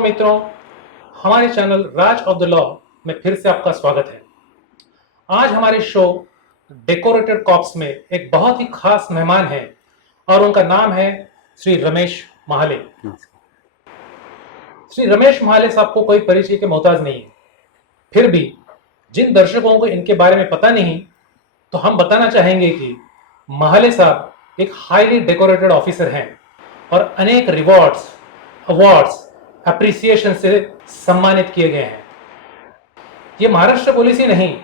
तो मित्रों, हमारे channel Raj of the law में फिर से आपका स्वागत है। आज हमारे शो डेकोरेटेड कॉप्स में एक बहुत ही खास मेहमान हैं और उनका नाम है श्री रमेश महाले। श्री रमेश महाले साहब को कोई परिचय के मोहताज नहीं है, फिर भी जिन दर्शकों को इनके बारे में पता नहीं, तो हम बताना चाहेंगे कि महाले साहब एक हाईली डेकोरेटेड ऑफिसर हैं और अनेक रिवॉर्ड्स, अवार्ड्स, एप्रिसिएशन से सम्मानित किए गए हैं। ये महाराष्ट्र पुलिस ही नहीं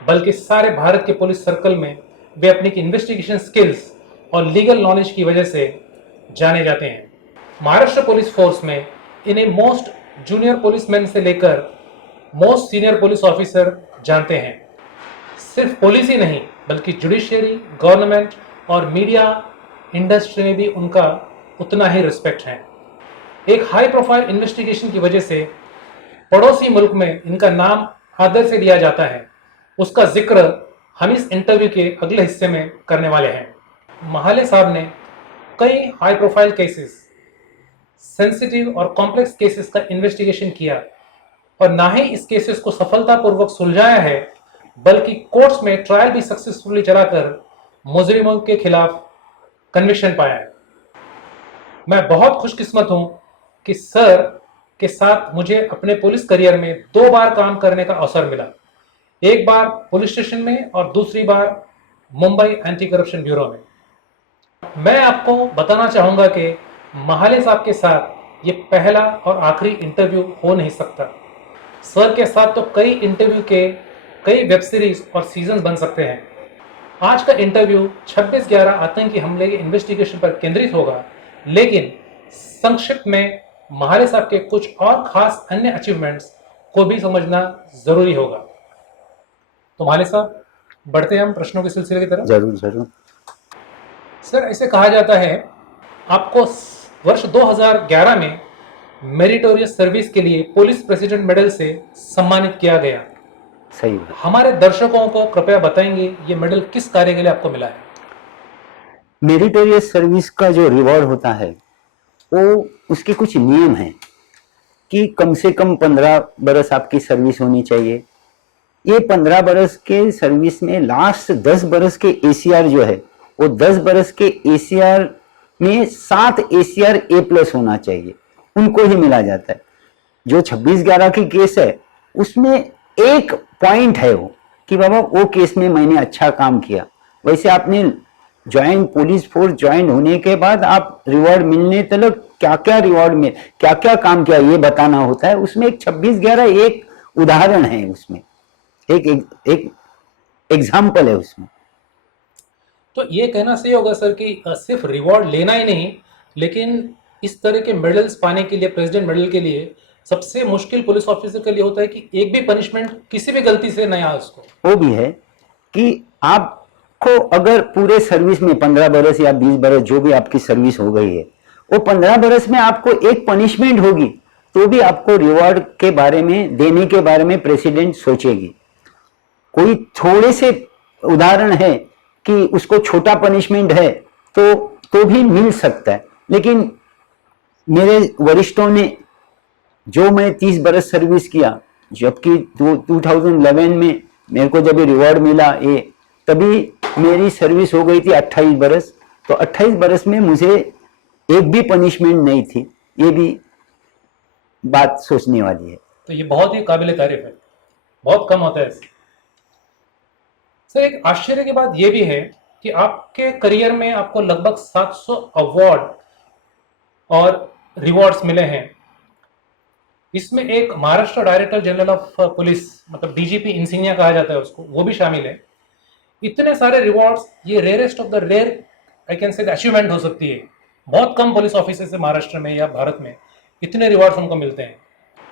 बल्कि सारे भारत के पुलिस सर्कल में वे अपनी इन्वेस्टिगेशन स्किल्स और लीगल नॉलेज की वजह से जाने जाते हैं। महाराष्ट्र पुलिस फोर्स में इन्हें मोस्ट जूनियर पुलिसमैन से लेकर मोस्ट सीनियर पुलिस ऑफिसर जानते हैं। सिर्फ पुलिस ही नहीं बल्कि जुडिशियरी, गवर्नमेंट और मीडिया इंडस्ट्री में भी उनका उतना ही रिस्पेक्ट है। एक हाई प्रोफाइल इन्वेस्टिगेशन की वजह से पड़ोसी मुल्क में इनका नाम आदर से लिया जाता है। उसका जिक्र हम इस इंटरव्यू के अगले हिस्से में करने वाले हैं। महाले साहब ने कई हाई प्रोफाइल केसेस, सेंसिटिव और कॉम्प्लेक्स केसेस का इन्वेस्टिगेशन किया और ना ही इस केसेस को सफलतापूर्वक सुलझाया है बल्कि कोर्ट्स में ट्रायल भी सक्सेसफुली चलाकर मुजरिमों के खिलाफ कन्विक्शन पाया है। मैं बहुत खुशकिस्मत हूं कि सर के साथ मुझे अपने पुलिस करियर में 2 बार काम करने का अवसर मिला। एक बार पुलिस स्टेशन में और दूसरी बार मुंबई एंटी करप्शन ब्यूरो में। मैं आपको बताना चाहूंगा कि महाले साहब के साथ ये पहला और आखिरी इंटरव्यू हो नहीं सकता। सर के साथ तो कई इंटरव्यू के कई वेब सीरीज और सीजन बन सकते हैं। आज का इंटरव्यू 26/11 आतंकी हमले के इन्वेस्टिगेशन पर केंद्रित होगा, लेकिन संक्षिप्त में महाले साहब के कुछ और खास अन्य अचीवमेंट्स को भी समझना जरूरी होगा। तो महाले साहब, बढ़ते हैं हम प्रश्नों के सिलसिले की तरफ। जरूर जरूर। सर, ऐसे कहा जाता है आपको वर्ष 2011 में मेरिटोरियस सर्विस के लिए पुलिस प्रेसिडेंट मेडल से सम्मानित किया गया। सही बात। हमारे दर्शकों को कृपया बताएंगे ये मेडल किस कार्य के लिए आपको मिला है? मेरिटोरियस सर्विस का जो रिवॉर्ड होता है वो उसके कुछ नियम हैं कि कम से कम 15 बरस आपकी सर्विस होनी चाहिए। ये 15 बरस के सर्विस में लास्ट 10 बरस के एसीआर जो है वो 10 बरस के एसीआर में 7 एसीआर A+ होना चाहिए, उनको ही मिला जाता है। जो 26/11 की केस है उसमें एक पॉइंट है वो कि बाबा वो केस में मैंने अच्छा काम किया। वैसे आपने ज्वाइन पुलिस फोर्स ज्वाइन होने के बाद आप रिवॉर्ड मिलने तक क्या क्या रिवॉर्ड में क्या क्या काम किया ये बताना होता है। उसमें एक 26/11 एक उदाहरण है, उसमें एक एग्जाम्पल है उसमें। तो ये कहना सही होगा सर कि सिर्फ रिवॉर्ड लेना ही नहीं, लेकिन इस तरह के मेडल्स पाने के लिए, प्रेसिडेंट मेडल के लिए, सबसे मुश्किल पुलिस ऑफिसर के लिए होता है कि एक भी पनिशमेंट किसी भी गलती से नहीं आए उसको। वो भी है कि आपको अगर पूरे सर्विस में 15 बरस या 20 बरस जो भी आपकी सर्विस हो गई है, वो 15 बरस में आपको एक पनिशमेंट होगी तो भी आपको रिवॉर्ड के बारे में देने के बारे में प्रेसिडेंट सोचेगी। कोई थोड़े से उदाहरण है कि उसको छोटा पनिशमेंट है तो भी मिल सकता है, लेकिन मेरे वरिष्ठों ने, जो मैं 30 बरस सर्विस किया, जबकि 2011 में मेरे को जब रिवॉर्ड मिला ये, तभी मेरी सर्विस हो गई थी 28 बरस। तो 28 बरस में मुझे एक भी पनिशमेंट नहीं थी। ये भी बात सोचने वाली है। तो ये बहुत ही काबिल तारीफ है, बहुत कम होता है ऐसे। सर, एक आश्चर्य की बात यह भी है कि आपके करियर में आपको लगभग 700 अवार्ड और रिवॉर्ड्स मिले हैं। इसमें एक Maharashtra director general of police, मतलब डीजीपी इंसिग्निया कहा जाता है उसको, वो भी शामिल है। इतने सारे रिवॉर्ड्स, ये rarest of the rare I can say achievement हो सकती है। बहुत कम पुलिस ऑफिसर से महाराष्ट्र में या भारत में इतने रिवॉर्ड्स उनको मिलते हैं।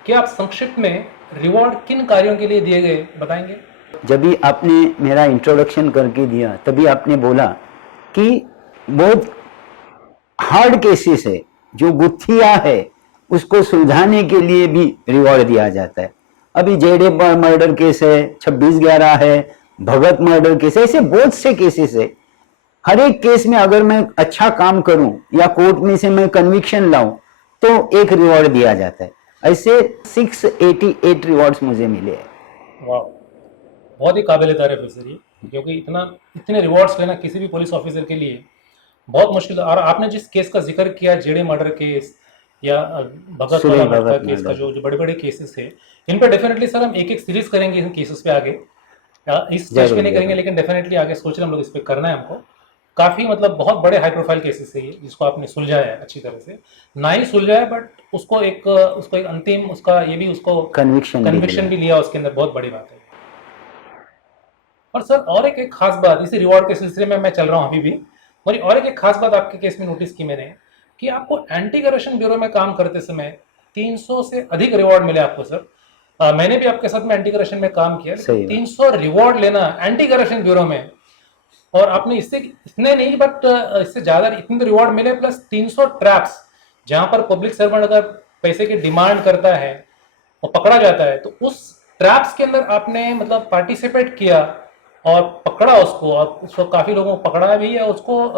क्या आप संक्षिप्त में रिवॉर्ड किन कार्यों के लिए दिए गए बताएंगे? जब भी आपने मेरा इंट्रोडक्शन करके दिया तभी आपने बोला कि बहुत हार्ड केसेस है, जो गुत्थियां है उसको सुलझाने के लिए भी रिवॉर्ड दिया जाता है। अभी जेडे मर्डर केस है, 26/11 है, भगत मर्डर केस है, ऐसे बहुत से केसेस है। हर एक केस में अगर मैं अच्छा काम करूं या कोर्ट में से मैं कन्विक्शन लाऊं तो एक रिवॉर्ड दिया जाता है। ऐसे 688 रिवॉर्ड्स मुझे मिले हैं। वाह, बहुत ही काबिल तारीफ है सर ये, क्योंकि इतने रिवॉर्ड्स लेना किसी भी पुलिस ऑफिसर के लिए बहुत मुश्किल है। और आपने जिस केस का जिक्र किया, जेडी मर्डर केस या भगत सुरेश वाला मर्डर भगत केस का, मर्डर। जो बड़े बड़े केसेस थे, इन पर डेफिनेटली सर हम एक एक सीरीज करेंगे इन केसेस पे आगे। इस स्टेज पे जरूर नहीं करेंगे, जरूर। लेकिन डेफिनेटली आगे सोच रहे हम लोग इस पे करना है हमको। काफी मतलब बहुत बड़े हाई प्रोफाइल केसेस है ये, जिसको आपने सुलझाया है अच्छी तरह से, ना ही सुलझाया बट उसको एक अंतिम उसका ये भी उसको कन्विक्शन भी लिया उसके अंदर, बहुत बड़ी बात है। और सर और एक खास बात, इसी रिवॉर्ड के सिलसिले में मैं चल रहा हूँ अभी भी, और एक खास बात आपके केस में नोटिस की मैंने, कि आपको एंटी करप्शन ब्यूरो में काम करते समय 300 से अधिक रिवॉर्ड मिले आपको सर। मैंने भी आपके साथ में एंटी करप्शन में काम किया, सही बात। 300 रिवॉर्ड लेना एंटी करप्शन ब्यूरो में, और आपने इससे इतने नहीं बट इससे ज्यादा इतने रिवॉर्ड मिले, प्लस 300 ट्रैप्स, जहां पर पब्लिक सर्वेंट अगर पैसे की डिमांड करता है और पकड़ा जाता है, तो उस ट्रैप्स के अंदर आपने मतलब पार्टिसिपेट किया और पकड़ा उसको, और उसको काफी लोगों को पकड़ा भी है, उसको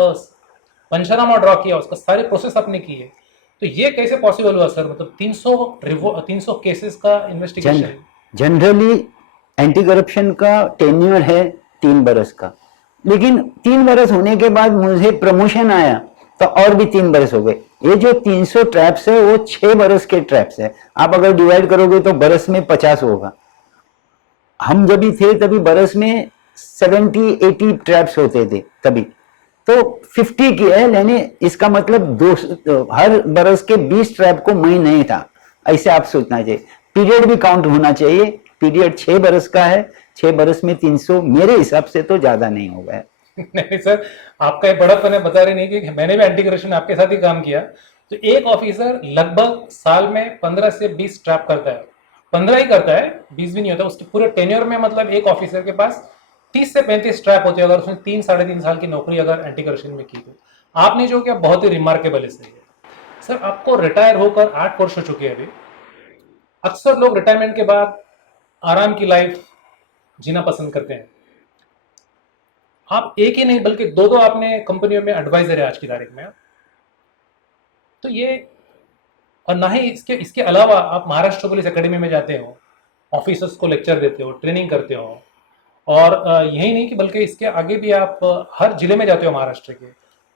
पंचनामा ड्रॉ किया, उसका सारे प्रोसेस आपने किए। तो ये कैसे पॉसिबल हुआ सर, मतलब 300 केसेस का इन्वेस्टिगेशन? जनरली एंटी करप्शन का टेन्योर है 3 बरस का, लेकिन 3 बरस होने के बाद मुझे प्रमोशन आया तो और भी 3 बरस हो गए। ये जो 300 ट्रैप्स है वो 6 बरस के ट्रैप्स है। आप अगर डिवाइड करोगे तो बरस में 50 होगा। हम जब भी थे तभी बरस में 70-80 ट्रैप्स होते थे तभी, तो 50 की है, यानी इसका मतलब हर बरस के 20 ट्रैप को मैं नहीं था, ऐसे आप सोचना चाहिए। पीरियड भी काउंट होना चाहिए, पीरियड 6 बरस का है, 6 बरस में 300 मेरे हिसाब से तो ज्यादा नहीं होगा है। नहीं सर, आपका ये बड़प्पन है, बता रहे नहीं कि मैंने भी एंटी करप्शन आपके साथ ही काम किया। तो एक ऑफिसर लगभग साल में 15 से 20 ट्रैप करता है, 15 ही करता है, 20 भी नहीं होता उसके पूरे टेन्योर में। मतलब एक ऑफिसर के पास 30 से 35 ट्रैप होते हैं, अगर उसने 3-3.5 साल की नौकरी अगर एंटी करप्शन में की। तो आपने जो किया बहुत ही रिमार्केबल है सर। सर आपको रिटायर होकर 8 वर्ष हो चुके हैं अभी। अक्सर लोग रिटायरमेंट के बाद आराम की लाइफ जीना पसंद करते हैं। आप एक ही नहीं बल्कि दो आपने कंपनियों में एडवाइजर है आज की तारीख में। तो ये, और ना ही इसके अलावा आप महाराष्ट्र पुलिस एकेडमी में जाते हो, ऑफिसर्स को लेक्चर देते हो, ट्रेनिंग करते हो, और यही नहीं कि बल्कि इसके आगे भी आप हर जिले में जाते हो महाराष्ट्र के,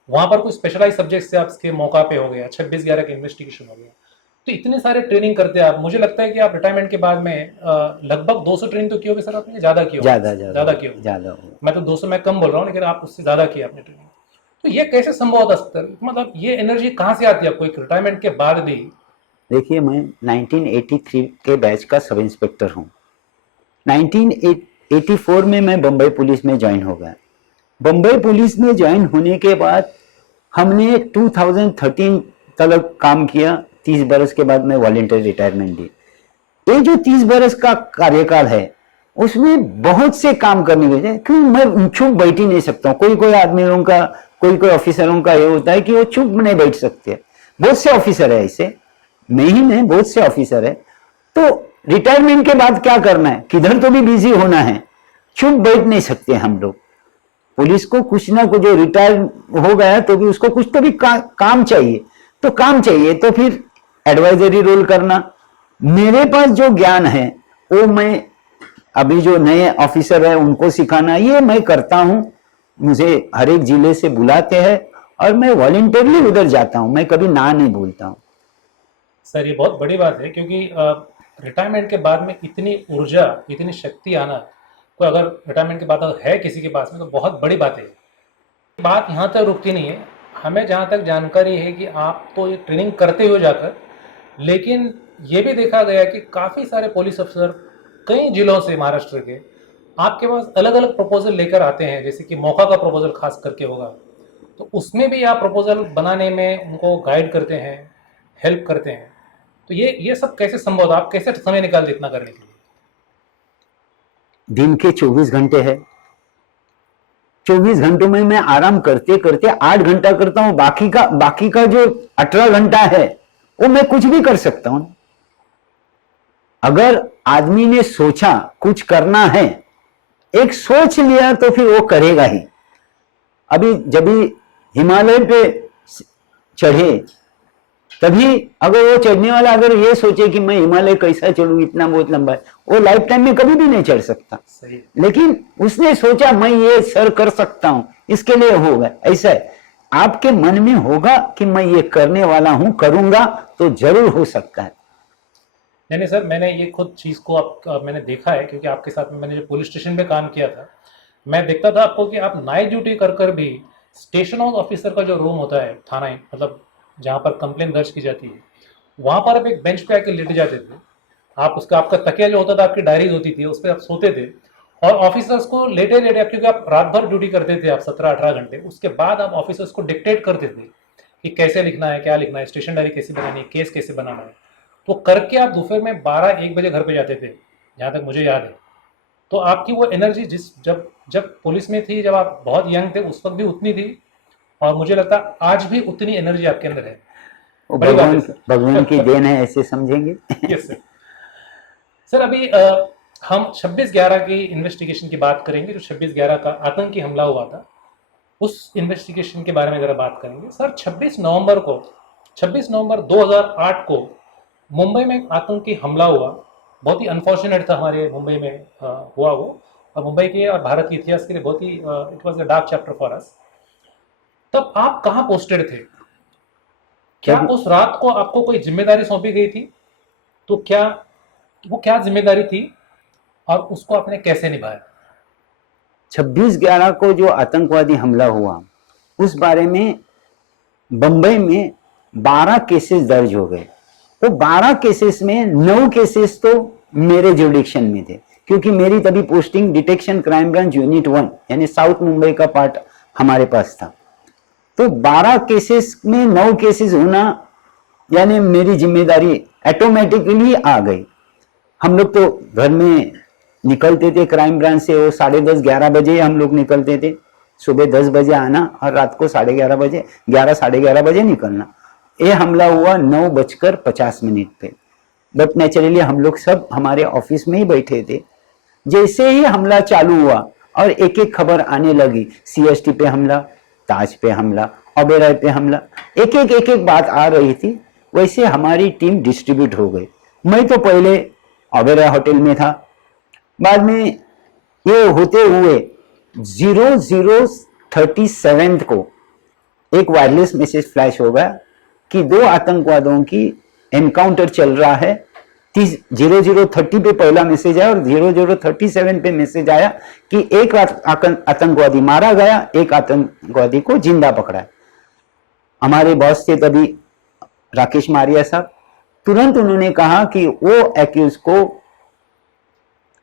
वहां पर कुछ स्पेशलाइज सब्जेक्ट से आपके मौका पे हो गया, 26/11 का इन्वेस्टिगेशन हो गया। तो इतने सारे ट्रेनिंग करते हैं आप, मुझे लगता है कि आप रिटायरमेंट के बाद में लगभग 200 ट्रेनिंग तो किए होगे सर आपने, ज्यादा किए होगे? ज्यादा किए होगे। ज्यादा। मैं तो 200 मैं कम बोल रहा हूँ, लेकिन आप उससे ज्यादा किया आपने ट्रेनिंग। तो ये कैसे संभव होता सर, मतलब ये एनर्जी कहाँ से आती है आपको एक रिटायरमेंट के बाद भी? देखिए, मैं 1983 के बैच का सब इंस्पेक्टर हूँ। 1984 में मैं बम्बई पुलिस में ज्वाइन हो गया। बम्बई पुलिस में ज्वाइन होने के बाद हमने 2013 तक काम किया। 30 बरस के बाद मैं वॉलंटियर रिटायरमेंट ली। ये जो 30 बरस का कार्यकाल है उसमें बहुत से काम करने के, क्योंकि मैं चुप बैठ ही नहीं सकता हूँ। कोई आदमियों का, कोई ऑफिसरों का ये होता है कि वो चुप नहीं बैठ सकते। बहुत से ऑफिसर है ऐसे, मैं ही नहीं, बहुत से ऑफिसर है। तो रिटायरमेंट के बाद क्या करना है, किधर तो भी बिजी होना है, चुप बैठ नहीं सकते हम लोग। पुलिस को कुछ ना कुछ, जो रिटायर हो गया तो भी उसको कुछ तो भी काम चाहिए, तो काम चाहिए, तो फिर एडवाइजरी रोल करना। मेरे पास जो ज्ञान है वो मैं अभी जो नए ऑफिसर है उनको सिखाना, ये मैं करता हूं। मुझे हर एक जिले से बुलाते हैं और मैं वॉलंटियरली उधर जाता हूं, मैं कभी ना नहीं बोलता हूं। सर ये बहुत बड़ी बात है, क्योंकि रिटायरमेंट के बाद में इतनी ऊर्जा, इतनी शक्ति आना, कोई अगर रिटायरमेंट के बाद अगर है किसी के पास में, तो बहुत बड़ी बात है। बात यहाँ तक रुकती नहीं है। हमें जहाँ तक जानकारी है कि आप तो ये ट्रेनिंग करते हो जाकर, लेकिन ये भी देखा गया कि काफ़ी सारे पुलिस अफसर कई जिलों से महाराष्ट्र के आपके पास अलग अलग प्रपोजल लेकर आते हैं, जैसे कि मौका का प्रपोजल खास करके होगा, तो उसमें भी आप प्रपोजल बनाने में उनको गाइड करते हैं, हेल्प करते हैं। तो ये सब कैसे संभव था, आप कैसे समय निकालते इतना करने के लिए? दिन के 24 घंटे है, 24 घंटों में मैं आराम करते करते 8 घंटा करता हूं। बाकी का जो 18 घंटा है वो मैं कुछ भी कर सकता हूं। अगर आदमी ने सोचा कुछ करना है, एक सोच लिया, तो फिर वो करेगा ही। अभी जब भी हिमालय पे चढ़े तभी अगर वो चढ़ने वाला अगर ये सोचे कि मैं हिमालय कैसा चढ़ूं, इतना बहुत लंबा है, वो लाइफ टाइम में कभी भी नहीं चढ़ सकता। सही। लेकिन उसने सोचा मैं ये सर कर सकता हूं, इसके लिए होगा। ऐसा है, आपके मन में होगा कि मैं ये करने वाला हूं, करूंगा तो जरूर हो सकता है। नहीं सर, मैंने ये खुद चीज़ को मैंने देखा है, क्योंकि आपके साथ में मैंने जो पुलिस स्टेशन में काम किया था, मैं देखता था आपको कि आप नाइट ड्यूटी कर कर भी स्टेशन हाउस ऑफिसर का जो रूम होता है, थाना मतलब जहाँ पर कंप्लेन दर्ज की जाती है, वहाँ पर आप एक बेंच पे आके लेटे जाते थे। आप उसका आपका तकिया जो होता था, आपकी डायरीज होती थी, उस पर आप सोते थे, और ऑफिसर्स को लेटे लेटे, क्योंकि आप रात भर ड्यूटी करते थे, आप 17-18 घंटे, उसके बाद आप ऑफिसर्स को डिक्टेट करते थे कि कैसे लिखना है, क्या लिखना है, स्टेशन डायरी कैसे बनानी है, केस कैसे बनाना है। तो करके आप दोपहर में 12-1 बजे घर पे जाते थे, जहाँ तक मुझे याद है। तो आपकी वो एनर्जी जब जब पुलिस में थी, जब आप बहुत यंग थे, उस वक्त भी उतनी थी, और मुझे लगता है आज भी उतनी एनर्जी आपके अंदर है। भगवान की देन है, ऐसे समझेंगे। Yes sir. सर अभी हम 26/11 की इन्वेस्टिगेशन की बात करेंगे, जो 26/11 का आतंकी हमला हुआ था, उस इन्वेस्टिगेशन के बारे में जरा बात करेंगे। सर 26 नवंबर 2008 को मुंबई में एक आतंकी हमला हुआ, बहुत ही अनफॉर्चुनेट था हमारे मुंबई में हुआ वो, और मुंबई के और भारत के इतिहास के लिए बहुत ही it was a dark chapter for us. तब आप कहाँ पोस्टेड थे? क्या उस रात को आपको कोई जिम्मेदारी सौंपी गई थी? तो क्या जिम्मेदारी थी, और उसको आपने कैसे निभाया? 26/11 को जो आतंकवादी हमला हुआ, उस बारे में बंबई में 12 केसेस दर्ज हो गए। वो 12 केसेस में 9 केसेस तो मेरे जुरिडिक्शन में थे, क्योंकि मेरी तभी posting detection crime branch unit 1 यानी साउथ मुंबई का पार्ट हमारे पास था। तो 12 केसेस में 9 केसेस होना यानी मेरी जिम्मेदारी ऑटोमेटिकली आ गई। हम लोग तो घर में निकलते थे क्राइम ब्रांच से, वो 10:30-11 बजे हम लोग निकलते थे। सुबह 10 बजे आना और रात को 11:30 बजे, 11-11:30 बजे निकलना। ये हमला हुआ 9:50 पे। बट नेचुरली हम लोग सब हमारे ऑफिस में ही बैठे थे। जैसे ही हमला चालू हुआ और एक एक खबर आने लगी, सीएसटी पे हमला, ताज पे हमला, ओबेरॉय पे हमला, एक एक बात आ रही थी, वैसे हमारी टीम डिस्ट्रीब्यूट हो गई। मैं तो पहले ओबेरॉय होटल में था, बाद में ये होते हुए 00:37 को एक वायरलेस मैसेज फ्लैश हो गया कि 2 आतंकवादियों की एनकाउंटर चल रहा है। 00:30 पे पहला मैसेज आया और 00:37 पे मैसेज आया कि एक आतंकवादी मारा गया, एक आतंकवादी को जिंदा पकड़ा। हमारे बॉस थे तभी राकेश मारिया साहब, तुरंत उन्होंने कहा कि वो एक्यूज को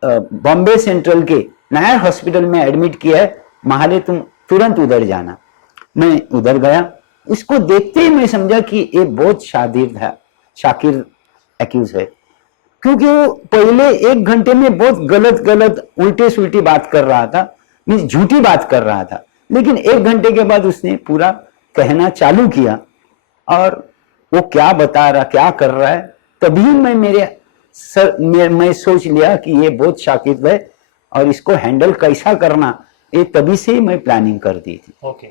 बॉम्बे सेंट्रल के नायर हॉस्पिटल में एडमिट किया है, महाले तुम तुरंत उधर जाना। मैं उधर गया, उसको देखते ही मैं समझा कि ये बहुत शाकिर एक्यूज है, क्योंकि वो पहले 1 घंटे में बहुत गलत उल्टे सुल्टी बात कर रहा था, मीन्स झूठी बात कर रहा था, लेकिन 1 घंटे के बाद उसने पूरा कहना चालू किया और वो क्या बता रहा, क्या कर रहा है, तभी मैं सोच लिया कि ये बहुत शाकिर है और इसको हैंडल कैसा करना, ये तभी से ही मैं प्लानिंग कर दी थी। ओके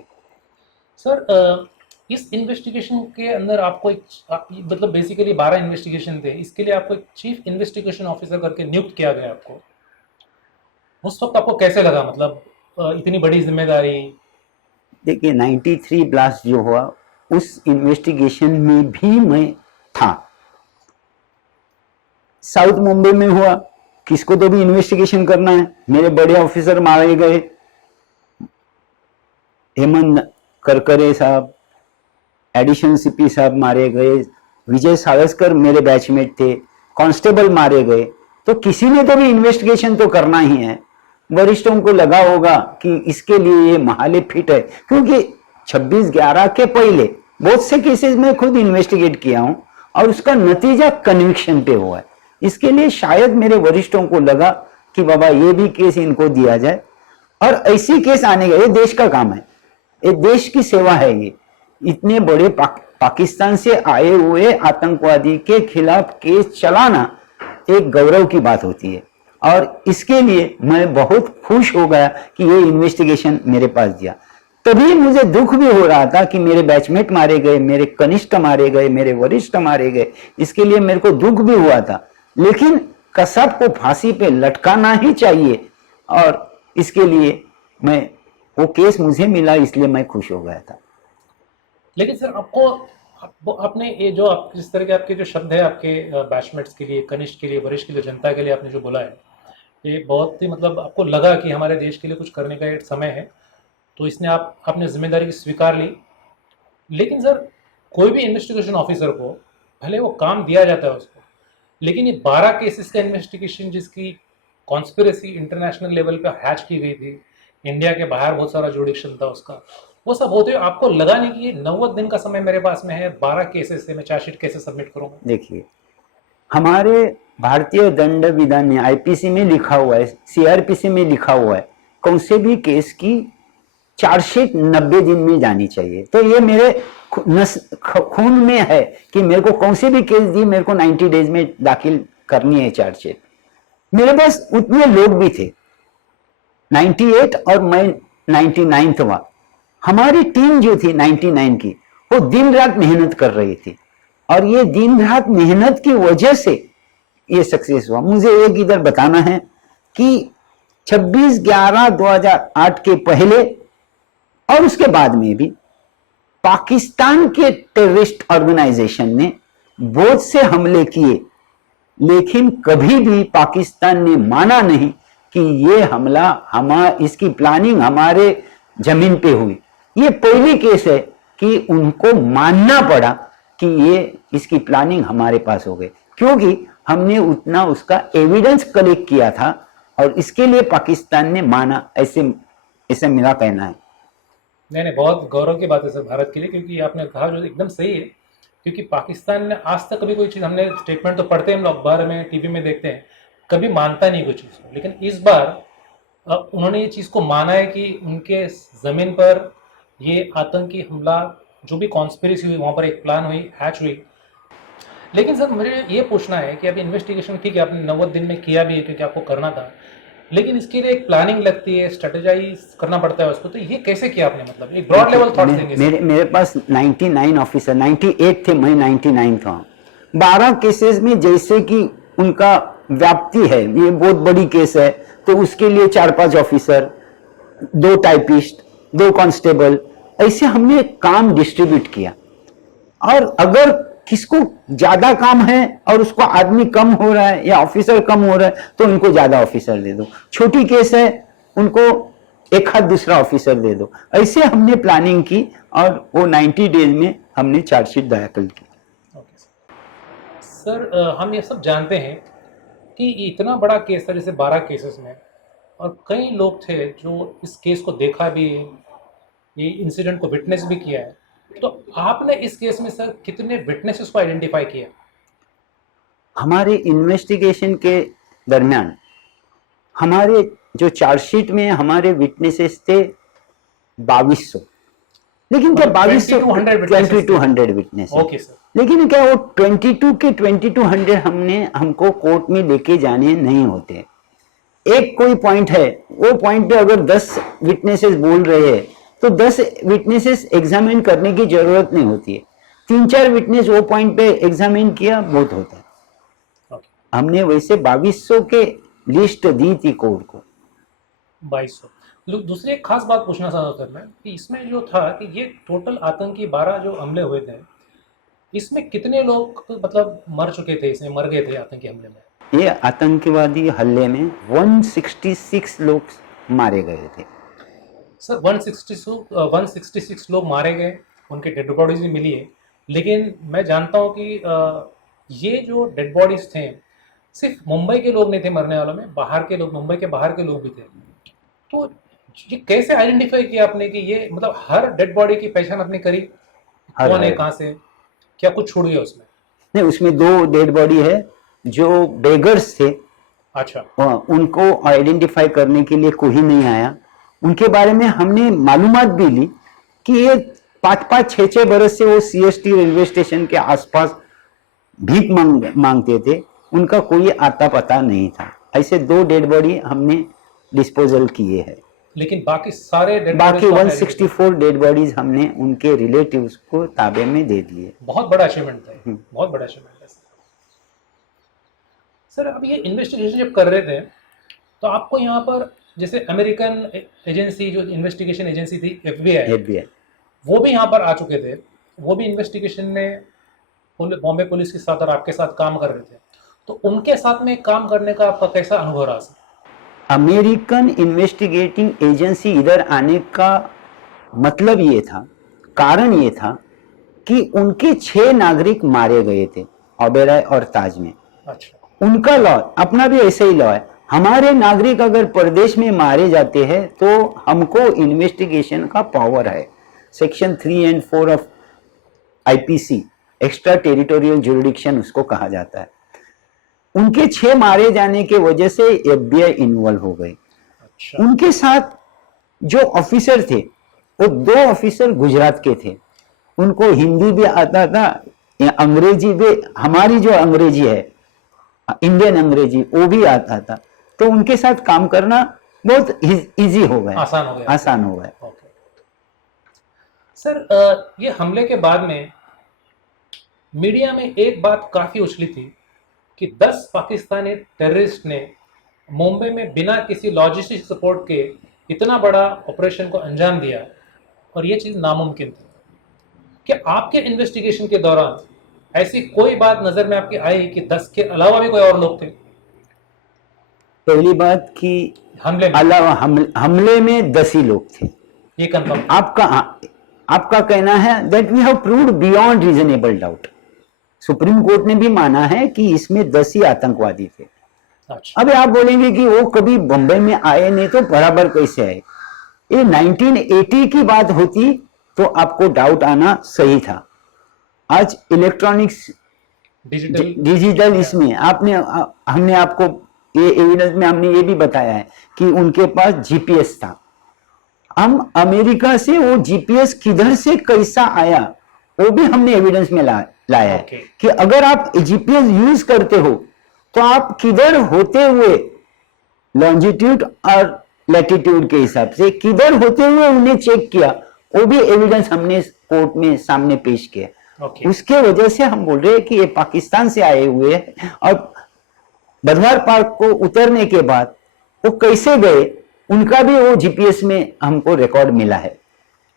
सर, इस इन्वेस्टिगेशन के अंदर आपको मतलब बेसिकली 12 इन्वेस्टिगेशन थे, इसके लिए आपको एक चीफ इन्वेस्टिगेशन ऑफिसर करके नियुक्त किया गया आपको। उस वक्त आपको कैसे लगा, मतलब इतनी बड़ी जिम्मेदारी? देखिए 93 ब्लास्ट जो हुआ उस इन्वेस्टिगेशन में भी मैं था। साउथ मुंबई में हुआ, किसको तो भी इन्वेस्टिगेशन करना है, मेरे बड़े ऑफिसर मारे गए, हेमंत करकरे साहब, एडिशनल सीपी साहब मारे गए, विजय सावस्कर मेरे बैचमेट थे, कांस्टेबल मारे गए, तो किसी ने तो भी इन्वेस्टिगेशन तो करना ही है। वरिष्ठों को लगा होगा कि इसके लिए ये महाले फिट है, क्योंकि 26/11 के पहले बहुत से केसेस में खुद इन्वेस्टिगेट किया हूं और उसका नतीजा कन्विक्शन पे हुआ है। इसके लिए शायद मेरे वरिष्ठों को लगा कि बाबा ये भी केस इनको दिया जाए, और ऐसी केस आने का, ये देश का काम है, ये देश की सेवा है। ये इतने बड़े पाकिस्तान से आए हुए आतंकवादी के खिलाफ केस चलाना एक गौरव की बात होती है, और इसके लिए मैं बहुत खुश हो गया कि ये इन्वेस्टिगेशन मेरे पास दिया। तभी मुझे दुख भी हो रहा था कि मेरे बैचमेट मारे गए, मेरे कनिष्ठ मारे गए, मेरे वरिष्ठ मारे गए। इसके लिए मेरे को दुख भी हुआ था, लेकिन कसाब को फांसी पे लटकाना ही चाहिए, और इसके लिए मैं, वो केस मुझे मिला इसलिए मैं खुश हो गया था। लेकिन सर आपने ये जो आप जिस तरह के आपके जो शब्द है आपके बैचमेट्स के लिए, कनिष्ठ के लिए, वरिष्ठ के लिए, जनता के लिए आपने जो बोला है, ये बहुत ही मतलब आपको लगा कि हमारे देश के लिए कुछ करने का एक समय है, तो इसने आपने जिम्मेदारी स्वीकार ली। लेकिन सर कोई भी इन्वेस्टिगेशन ऑफिसर को भले वो काम दिया जाता है उसको, लेकिन ये 12 केसेस का इन्वेस्टिगेशन जिसकी कॉन्स्पिरेसी इंटरनेशनल लेवल पे हैच की गई थी, इंडिया के बाहर बहुत सारा जुडिक्शन था उसका, वो सब होते हुए आपको लगा नहीं कि ये 90 दिन का समय मेरे पास में है, 12 केसेस से मैं चार्जशीट कैसे सबमिट करूंगा? देखिए, हमारे भारतीय दंड विधान में, आईपीसी में लिखा हुआ है, सीआरपीसी में लिखा हुआ है, कौन से भी केस की चार्जशीट 90 दिन में जानी चाहिए। तो ये मेरे खून में है कि मेरे को कौन से भी केस दी, मेरे को 90 डेज में दाखिल करनी है चार्जशीट। मेरे पास उतने लोग भी थे, 98 और मैं 99वां। हमारी टीम जो थी 99 की, वो दिन रात मेहनत कर रही थी, और ये दिन रात मेहनत की वजह से ये सक्सेस हुआ। मुझे एक इधर बताना है कि 26/11/2008 के पहले और उसके बाद में भी पाकिस्तान के टेररिस्ट ऑर्गेनाइजेशन ने बहुत से हमले किए, लेकिन कभी भी पाकिस्तान ने माना नहीं कि ये हमला इसकी प्लानिंग हमारे जमीन पे हुई। ये पहली केस है कि उनको मानना पड़ा कि ये इसकी प्लानिंग हमारे पास हो गई, क्योंकि हमने उतना उसका एविडेंस कलेक्ट किया था, और इसके लिए पाकिस्तान ने माना, ऐसे मेरा कहना है। नहीं, बहुत गौरव की बात है सर भारत के लिए, क्योंकि आपने कहा जो एकदम सही है, क्योंकि पाकिस्तान ने आज तक कभी कोई चीज़, हमने स्टेटमेंट तो पढ़ते हैं हम लोग, अखबार में, टीवी में देखते हैं, कभी मानता नहीं कोई चीज़ को। लेकिन इस बार उन्होंने ये चीज़ को माना है कि उनके ज़मीन पर ये आतंकी हमला, जो भी कॉन्स्पिरेसी हुई, वहाँ पर एक प्लान हुई, हैच हुई। लेकिन सर मुझे ये पूछना है कि अभी इन्वेस्टिगेशन ठीक है आपने 90 दिन में किया भी है क्योंकि आपको करना था, लेकिन इसके लिए एक प्लानिंग लगती है, स्ट्रेटेजाइज करना पड़ता है उसको, तो ये कैसे किया आपने? मतलब एक ब्रॉड लेवल थॉट्स देंगे। मेरे पास 99 ऑफिसर, 98 थे, मैं 99 था। 12 केसेस में जैसे कि उनका व्याप्ति है, ये बहुत बड़ी केस है, तो उसके लिए 4-5 ऑफिसर, 2 टाइपिस्ट, 2 कांस्टेबल, ऐसे हमने काम डिस्ट्रीब्यूट किया। और अगर किसको ज्यादा काम है और उसको आदमी कम हो रहा है या ऑफिसर कम हो रहा है, तो उनको ज्यादा ऑफिसर दे दो। छोटी केस है, उनको एक हाथ दूसरा ऑफिसर दे दो। ऐसे हमने प्लानिंग की, और वो 90 डेज में हमने चार्जशीट दाखिल की। सर हम ये सब जानते हैं कि इतना बड़ा केस था, जैसे 12 केसेस में, और कई लोग थे जो इस केस को देखा भी, ये इंसिडेंट को विटनेस भी किया है, तो आपने इस केस में सर कितने विटनेसेस को आइडेंटिफाई किया? हमारे इन्वेस्टिगेशन के दरमियान हमारे जो चार्जशीट में हमारे विटनेसेस थे 2200, लेकिन क्या 2200 विटनेस, ओके सर। लेकिन क्या वो 2200 हमको कोर्ट में लेके जाने नहीं होते। एक कोई पॉइंट है, वो पॉइंट पे अगर 10 विटनेसेस बोल रहे हैं तो 10 विटनेसेस एग्जामिन करने की जरूरत नहीं होती है। 3-4 विटनेस वो पॉइंट पे एग्जामिन किया बहुत होता है। हमने वैसे 2200 के लिस्ट दी थी कोर्ट को। 2200। दूसरी एक खास बात पूछना चाहता था मैं कि इसमें जो था कि ये टोटल आतंकी 12 जो हमले हुए थे, इसमें कितने लोग मतलब मर चुके थे, इसमें मर गए थे आतंकी हमले में? ये आतंकवादी हमले में 166 लोग मारे गए थे। सर 166 लोग मारे गए, उनके डेड बॉडीज भी मिली है, लेकिन मैं जानता हूँ कि ये जो डेड बॉडीज थे सिर्फ मुंबई के लोग नहीं थे मरने वालों में, बाहर के लोग, मुंबई के बाहर के लोग भी थे। तो ये कैसे आइडेंटिफाई किया आपने कि ये मतलब हर डेड बॉडी की पहचान आपने करी, कौन है, कहाँ से, क्या कुछ छूट गया उसमें? नहीं, उसमें 2 डेड बॉडी है जो बेगर्स थे। अच्छा। उनको आइडेंटिफाई करने के लिए कोई नहीं आया। उनके बारे में हमने मालूमात भी ली कि ये 5-5, 6-6 बरस से वो CST रेलवे स्टेशन के आसपास भीख मांगते थे, उनका कोई आता पता नहीं था। ऐसे 2 डेड बॉडी हमने डिस्पोजल किए हैं। लेकिन बाकी सारे डेड बाकी बॉडीज को आपने identify 164 डेड बॉडीज हमने उनके रिलेटिव्स को ताबे में दे दिए। किया। बहुत बड़ा अचीवमेंट था ये, बहुत बड़ा अचीवमेंट है सर। अब ये इन्वेस्टिगेशन जब कर रहे थे तो आपको यहाँ पर जैसे अमेरिकन एजेंसी जो इन्वेस्टिगेशन एजेंसी थी FBI, FBI वो भी यहाँ पर आ चुके थे, वो भी इन्वेस्टिगेशन में बॉम्बे पुलिस के साथ और आपके साथ काम कर रहे थे, तो उनके साथ में काम करने का आपका कैसा अनुभव रहा सर? अमेरिकन इन्वेस्टिगेटिंग एजेंसी इधर आने का मतलब ये था, कारण ये था कि उनके 6 नागरिक मारे गए थे ओबेरॉय और ताज में। अच्छा, उनका लॉ अपना भी ऐसे ही लॉ है, हमारे नागरिक अगर परदेश में मारे जाते हैं तो हमको इन्वेस्टिगेशन का पावर है। सेक्शन 3 और 4 of IPC, extra territorial jurisdiction उसको कहा जाता है। उनके 6 मारे जाने के वजह से FBI इन्वॉल्व हो गए। अच्छा, उनके साथ जो ऑफिसर थे वो 2 ऑफिसर गुजरात के थे, उनको हिंदी भी आता था, अंग्रेजी भी, हमारी जो अंग्रेजी है इंडियन अंग्रेजी वो भी आता था, तो उनके साथ काम करना बहुत इजी हो गया, आसान हो गया। आसान हो गया। ओके सर, ये हमले के बाद में मीडिया में एक बात काफी उछली थी कि 10 पाकिस्तानी टेररिस्ट ने मुंबई में बिना किसी लॉजिस्टिक सपोर्ट के इतना बड़ा ऑपरेशन को अंजाम दिया और ये चीज नामुमकिन थी। क्या आपके इन्वेस्टिगेशन के दौरान ऐसी कोई बात नजर में आपकी आई कि 10 के अलावा भी कोई और लोग थे पहली बात कि हमले में? अलावा हमले में 10 ही लोग थे, ये कंफर्म? आपका कहना है that we have proved beyond reasonable doubt. Supreme court ने भी माना है कि इसमें 10 ही आतंकवादी थे। अच्छा, अब आप बोलेंगे कि वो कभी बंबई में आए नहीं तो बराबर कैसे आए? ये 1980 की बात होती तो आपको डाउट आना सही था। आज इलेक्ट्रॉनिक्स डिजिटल इसमें हमने आपको ये एविडेंस में हमने ये भी बताया है कि उनके पास GPS था। हम अमेरिका से वो GPS किधर से कैसा आया वो भी हमने एविडेंस में लाया है कि अगर आप GPS यूज करते हो तो आप किधर होते हुए लॉन्जिट्यूड और लैटिट्यूड के हिसाब से किधर होते हुए उन्हें चेक किया, वो भी एविडेंस हमने कोर्ट में सामने पेश किया। उसके वजह से हम बोल रहे हैं कि ये पाकिस्तान से आए हुए हैं और बधवार पार्क को उतरने के बाद वो कैसे गए उनका भी वो GPS में हमको रिकॉर्ड मिला है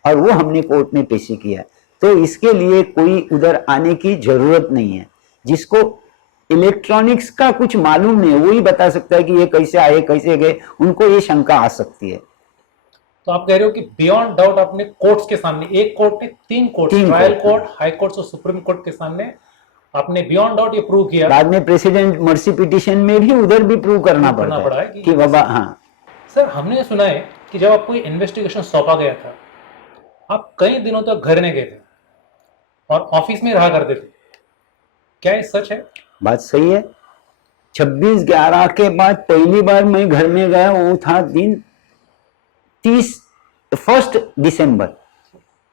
और वो हमने कोर्ट में पेश किया। तो इसके लिए कोई उधर आने की जरूरत नहीं है। जिसको इलेक्ट्रॉनिक्स का कुछ मालूम नहीं है वही बता सकता है कि ये कैसे आए कैसे गए, उनको ये शंका आ सकती है। तो आप कह रहे हो कि बियॉन्ड डाउट आपने कोर्ट्स के सामने, एक कोर्ट ने 3 court, trial court, high court और सुप्रीम कोर्ट के सामने आपने बियॉन्ड डाउट ये प्रूव किया। बाद में प्रेसिडेंट मर्सी पिटीशन में भी उधर भी प्रूव करना पड़ा है कि बाबा। हाँ सर, हमने सुना है कि जब आपको इन्वेस्टिगेशन सौंपा गया था आप कई दिनों तक घर नहीं गए थे और ऑफिस में रहा करते थे, क्या ये सच है? बात सही है। 26/11 के बाद पहली बार मैं घर में गया वो था दिन 1 दिसंबर।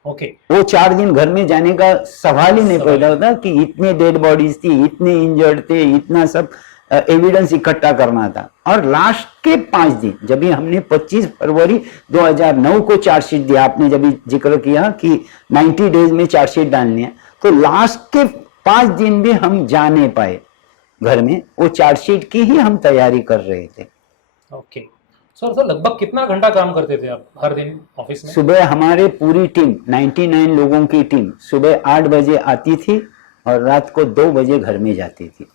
ओके, वो 4 दिन घर में जाने का सवाल ही नहीं पैदा होता कि इतने डेड बॉडीज थी, इतने इंजर्ड थे, इतना सब एविडेंस इकट्ठा करना था। और लास्ट के 5 दिन जब भी हमने 25 फरवरी 2009 को चार्जशीट दिया, आपने जब जिक्र किया कि 90 डेज में चार्जशीट डालनी है, तो लास्ट के 5 दिन भी हम जा नहीं पाए घर में, वो चार्जशीट की ही हम तैयारी कर रहे थे। ओके सर, लगभग कितना घंटा काम करते थे आप हर दिन ऑफिस में? सुबह हमारे पूरी टीम 99 लोगों की टीम सुबह 8 बजे आती थी और रात को 2 बजे घर में जाती थी।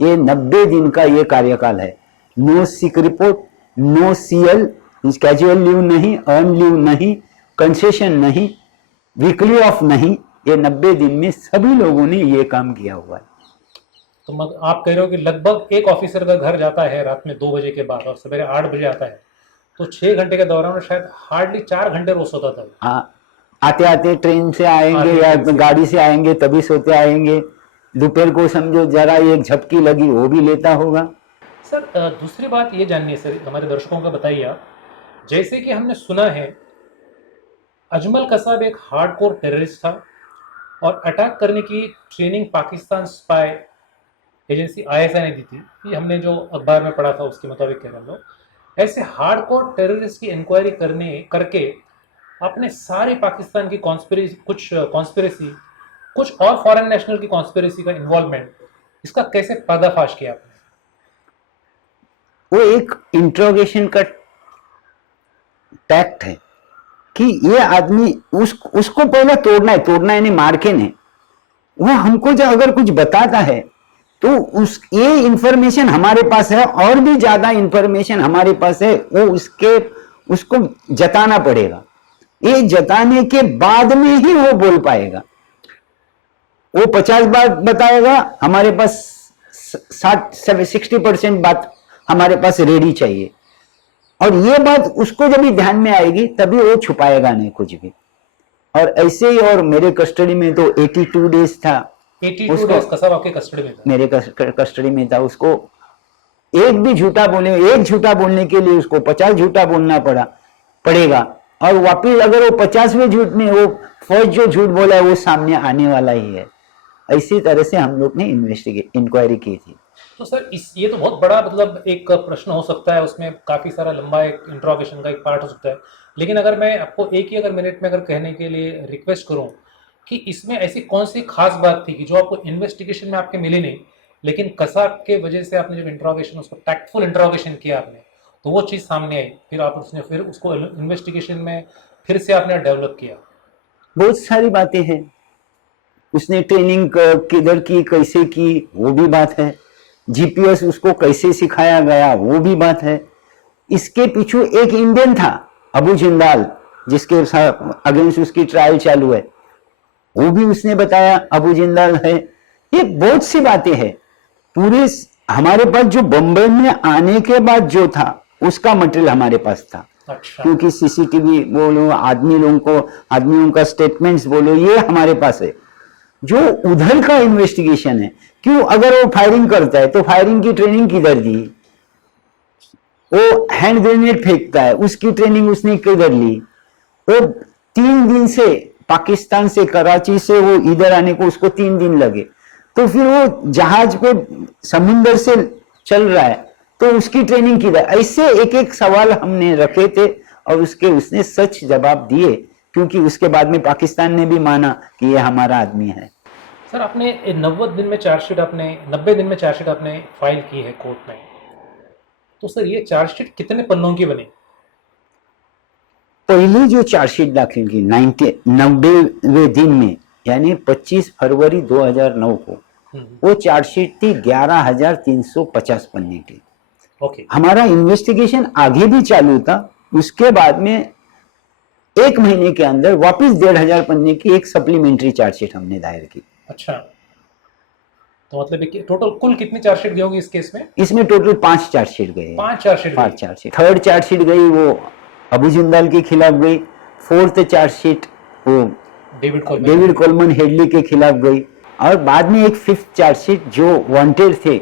ये 90 दिन का ये कार्यकाल है। No sick report, no CL, casual leave नहीं, अर्न लीव नहीं, कंसेशन नहीं, वीकली ऑफ नहीं। ये 90 दिन में सभी लोगों ने ये काम किया हुआ है। तो आप कह रहे हो कि लगभग एक ऑफिसर का घर जाता है रात में 2 बजे के बाद और सवेरे 8 बजे आता है, तो 6 घंटे के दौरान शायद हार्डली 4 घंटे रोज सोता था। हाँ, आते आते ट्रेन से आएंगे या गाड़ी से आएंगे तभी सोते आएंगे। दोपहर को समझो जरा एक झपकी लगी वो भी लेता होगा। सर, दूसरी बात ये जाननी है सर, हमारे दर्शकों को बताइए आप, जैसे कि हमने सुना है अजमल कसाब एक हार्डकोर टेररिस्ट था और अटैक करने की training Pakistan spy agency ISI ने दी थी। ये हमने जो अखबार में पढ़ा था उसके मुताबिक कह रहे हम लोग। ऐसे हार्डकोर टेररिस्ट की इंक्वायरी करने करके आपने सारे पाकिस्तान की कॉन्स्पिरेसी, कुछ और फॉरेन नेशनल की कॉन्स्पिरेसी का इन्वॉल्वमेंट, इसका कैसे पर्दाफाश किया आपने? वो एक इंट्रोगेशन का टैक्ट है कि ये आदमी उसको पहले तोड़ना है नहीं, मार के नहीं। वो हमको जो अगर कुछ बताता है तो उस ये इंफॉर्मेशन हमारे पास है, और भी ज्यादा इंफॉर्मेशन हमारे पास है, वो उसको जताना पड़ेगा। ये जताने के बाद में ही वो बोल पाएगा। वो 50 बात बताएगा, हमारे पास 60% बात हमारे पास रेडी चाहिए, और ये बात उसको जब भी ध्यान में आएगी तभी वो छुपाएगा नहीं कुछ भी। और ऐसे ही, और मेरे कस्टडी में तो 82 डेज था। 82 डेज कसब आपके कस्टडी में था? मेरे कस्टडी में था। उसको एक भी झूठा बोलने के लिए उसको 50 झूठा बोलना पड़ेगा, और वापिस अगर वो 50वें झूठ में वो फर्स्ट जो झूठ बोला है वो सामने आने वाला ही है। इसी तरह से हम लोग ने इंक्वायरी की थी। तो सर ये तो बहुत बड़ा मतलब एक प्रश्न हो सकता है, उसमें काफी सारा लंबा एक इंट्रोगेशन का एक पार्ट हो सकता है, लेकिन अगर मैं आपको एक ही अगर मिनट में अगर कहने के लिए रिक्वेस्ट करूं कि इसमें ऐसी कौन सी खास बात थी कि जो आपको इन्वेस्टिगेशन में आपके मिली नहीं, लेकिन कसाब के वजह से आपने जब इंट्रोगेशन, उसको टैक्टफुल इंट्रोगेशन किया आपने, तो वो चीज़ सामने आई, फिर उसको इन्वेस्टिगेशन में फिर से आपने डेवलप किया? बहुत सारी बातें हैं। उसने ट्रेनिंग किधर की, कैसे की, वो भी बात है। जीपीएस उसको कैसे सिखाया गया, वो भी बात है। इसके पीछे एक इंडियन था, अबू जिंदाल, जिसके साथ अगेंस्ट उसकी ट्रायल चालू है, वो भी उसने बताया अबू जिंदाल है। ये बहुत सी बातें हैं। पूरे हमारे पास जो बम्बई में आने के बाद जो था उसका मटेरियल हमारे पास था। अच्छा। क्योंकि सीसीटीवी बोलो, आदमियों का स्टेटमेंट्स बोलो, ये हमारे पास है। जो उधर का इन्वेस्टिगेशन है, क्यों अगर वो फायरिंग करता है तो फायरिंग की ट्रेनिंग किधर दी, वो हैंड ग्रेनेड फेंकता है, उसकी ट्रेनिंग उसने किधर ली, वो 3 दिन से पाकिस्तान से, कराची से वो इधर आने को उसको 3 दिन लगे, तो फिर वो जहाज पे समुंदर से चल रहा है तो उसकी ट्रेनिंग किधर। ऐसे एक एक सवाल हमने रखे थे और उसने सच जवाब दिए, क्योंकि उसके बाद में पाकिस्तान ने भी माना कि ये हमारा आदमी है। सर आपने 90 दिन में चार्जशीट आपने फाइल की है कोर्ट में, तो सर ये चार्जशीट कितने पन्नों की बनी? पहली जो चार्जशीट दाखिल की 90वें दिन में, यानी 25 फरवरी 2009 को, वो चार्जशीट थी 11,350 पन्ने की। ओके। हमारा इन्वेस्टिगेशन आगे भी चालू था। उसके बाद में 1 महीने के अंदर वापस 1,500 पन्ने की एक सप्लीमेंट्री चार्जशीट हमने दायर की। अच्छा, तो मतलब टोटल कुल कितनी चार्जशीट गई होगी इस केस में? इसमें टोटल 5 चार्जशीट गए। 5 चार्जशीट? 5 चार्जशीट। 3rd चार्जशीट गई वो अबू जिंदाल के खिलाफ गई। 4th चार्जशीट वो डेविड कोलमन हेडली के खिलाफ गई, और बाद में एक 5th चार्जशीट जो वांटेड थे,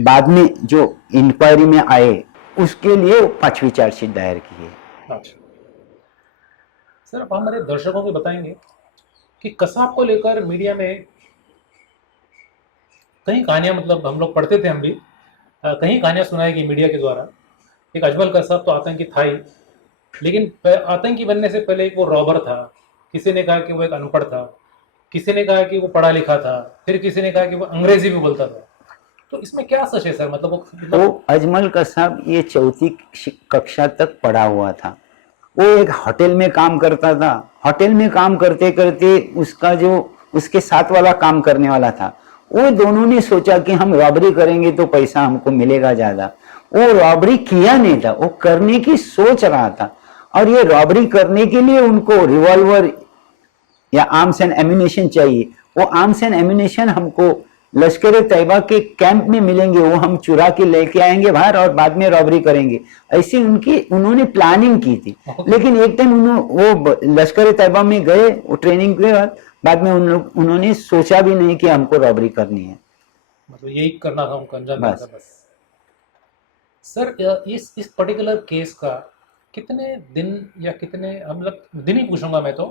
बाद में जो इंक्वायरी में आए, उसके लिए 5वीं चार्जशीट दायर की है। अच्छा सर, आप हमारे दर्शकों को बताएंगे कि कसाब को लेकर मीडिया में कई कहानियां, मतलब हम लोग पढ़ते थे, हम भी कई कहानियां सुनाई गई मीडिया के द्वारा। एक अजमल कसाब तो आतंकी था ही, लेकिन आतंकी बनने से पहले एक वो रॉबर था। किसी ने कहा कि वो एक अनपढ़ था, किसी ने कहा कि वो पढ़ा लिखा था, फिर किसी ने कहा कि वो अंग्रेजी भी बोलता था। तो इसमें क्या सच है सर? मतलब वो अजमल कसाब ये 4th कक्षा तक पढ़ा हुआ था। वो एक होटल में काम करता था। होटल में काम करते करते उसका जो उसके साथ वाला काम करने वाला था, वो दोनों ने सोचा कि हम रॉबरी करेंगे तो पैसा हमको मिलेगा ज्यादा। वो रॉबरी किया नहीं था, वो करने की सोच रहा था, और ये रॉबरी करने के लिए उनको रिवॉल्वर या आर्म्स एंड एम्यूनेशन चाहिए। वो आर्म्स एंड एम्यूनेशन हमको लश्कर तैयबा के कैंप में मिलेंगे, वो हम चुरा के लेके आएंगे बाहर और बाद में रॉबरी करेंगे। ऐसी उन्होंने प्लानिंग की थी। लेकिन एक टाइम वो लश्कर तैयबा में गए, वो ट्रेनिंग के बाद में उन्होंने सोचा भी नहीं कि हमको रॉबरी करनी है। मतलब यही करना था उनको, अंजाम देना था बस। सर इस पर्टिकुलर केस का कितने दिन, या कितने, मतलब दिन ही पूछूंगा मैं तो,